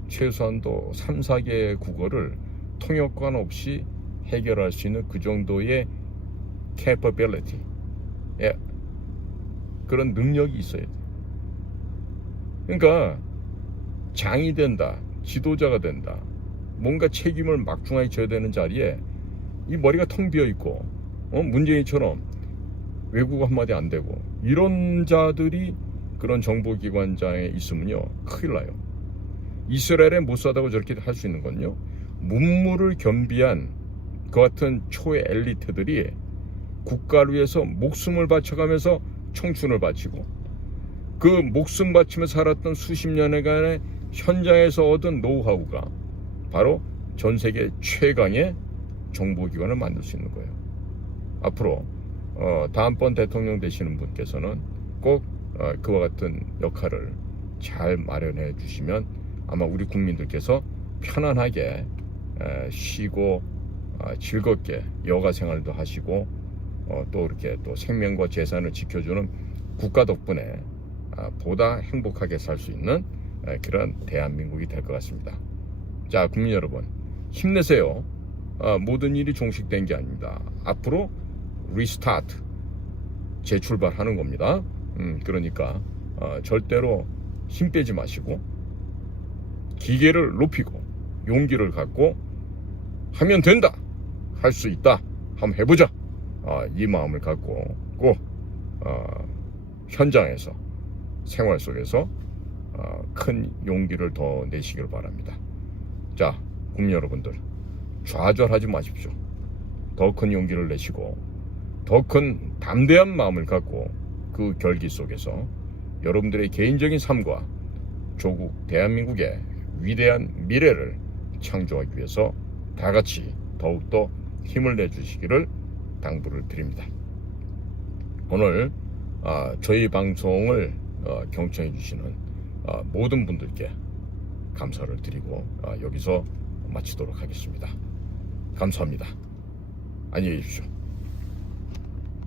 최소한도 3, 4개의 국어를 통역관 없이 해결할 수 있는 그 정도의 capability, 그런 능력이 있어야 돼요. 그러니까 장이 된다, 지도자가 된다, 뭔가 책임을 막중하게 져야 되는 자리에 이 머리가 텅 비어 있고 문재인처럼 외국어 한마디 안 되고 이런 자들이 그런 정보기관장에 있으면요 큰일 나요. 이스라엘에 못 사다고 저렇게 할 수 있는 건요, 문무를 겸비한 그 같은 초의 엘리트들이 국가를 위해서 목숨을 바쳐가면서 청춘을 바치고 그 목숨 바치며 살았던 수십 년간의 현장에서 얻은 노하우가 바로 전 세계 최강의 정보기관을 만들 수 있는 거예요. 앞으로 다음번 대통령 되시는 분께서는 꼭 그와 같은 역할을 잘 마련해 주시면 아마 우리 국민들께서 편안하게 쉬고 즐겁게 여가 생활도 하시고 또 이렇게 또 생명과 재산을 지켜주는 국가 덕분에 보다 행복하게 살 수 있는 그런 대한민국이 될 것 같습니다. 자, 국민 여러분, 힘내세요. 모든 일이 종식된 게 아닙니다. 앞으로 리스타트, 재출발하는 겁니다. 그러니까 절대로 힘 빼지 마시고 기계를 높이고 용기를 갖고 하면 된다, 할 수 있다, 한번 해보자, 이 마음을 갖고 꼭 현장에서 생활 속에서 큰 용기를 더 내시길 바랍니다. 자, 국민 여러분들, 좌절하지 마십시오. 더 큰 용기를 내시고 더 큰 담대한 마음을 갖고 그 결기 속에서 여러분들의 개인적인 삶과 조국 대한민국의 위대한 미래를 창조하기 위해서 다 같이 더욱더 힘을 내주시기를 당부를 드립니다. 오늘 저희 방송을 경청해 주시는 모든 분들께 감사를 드리고 여기서 마치도록 하겠습니다. 감사합니다. 안녕히 계십시오.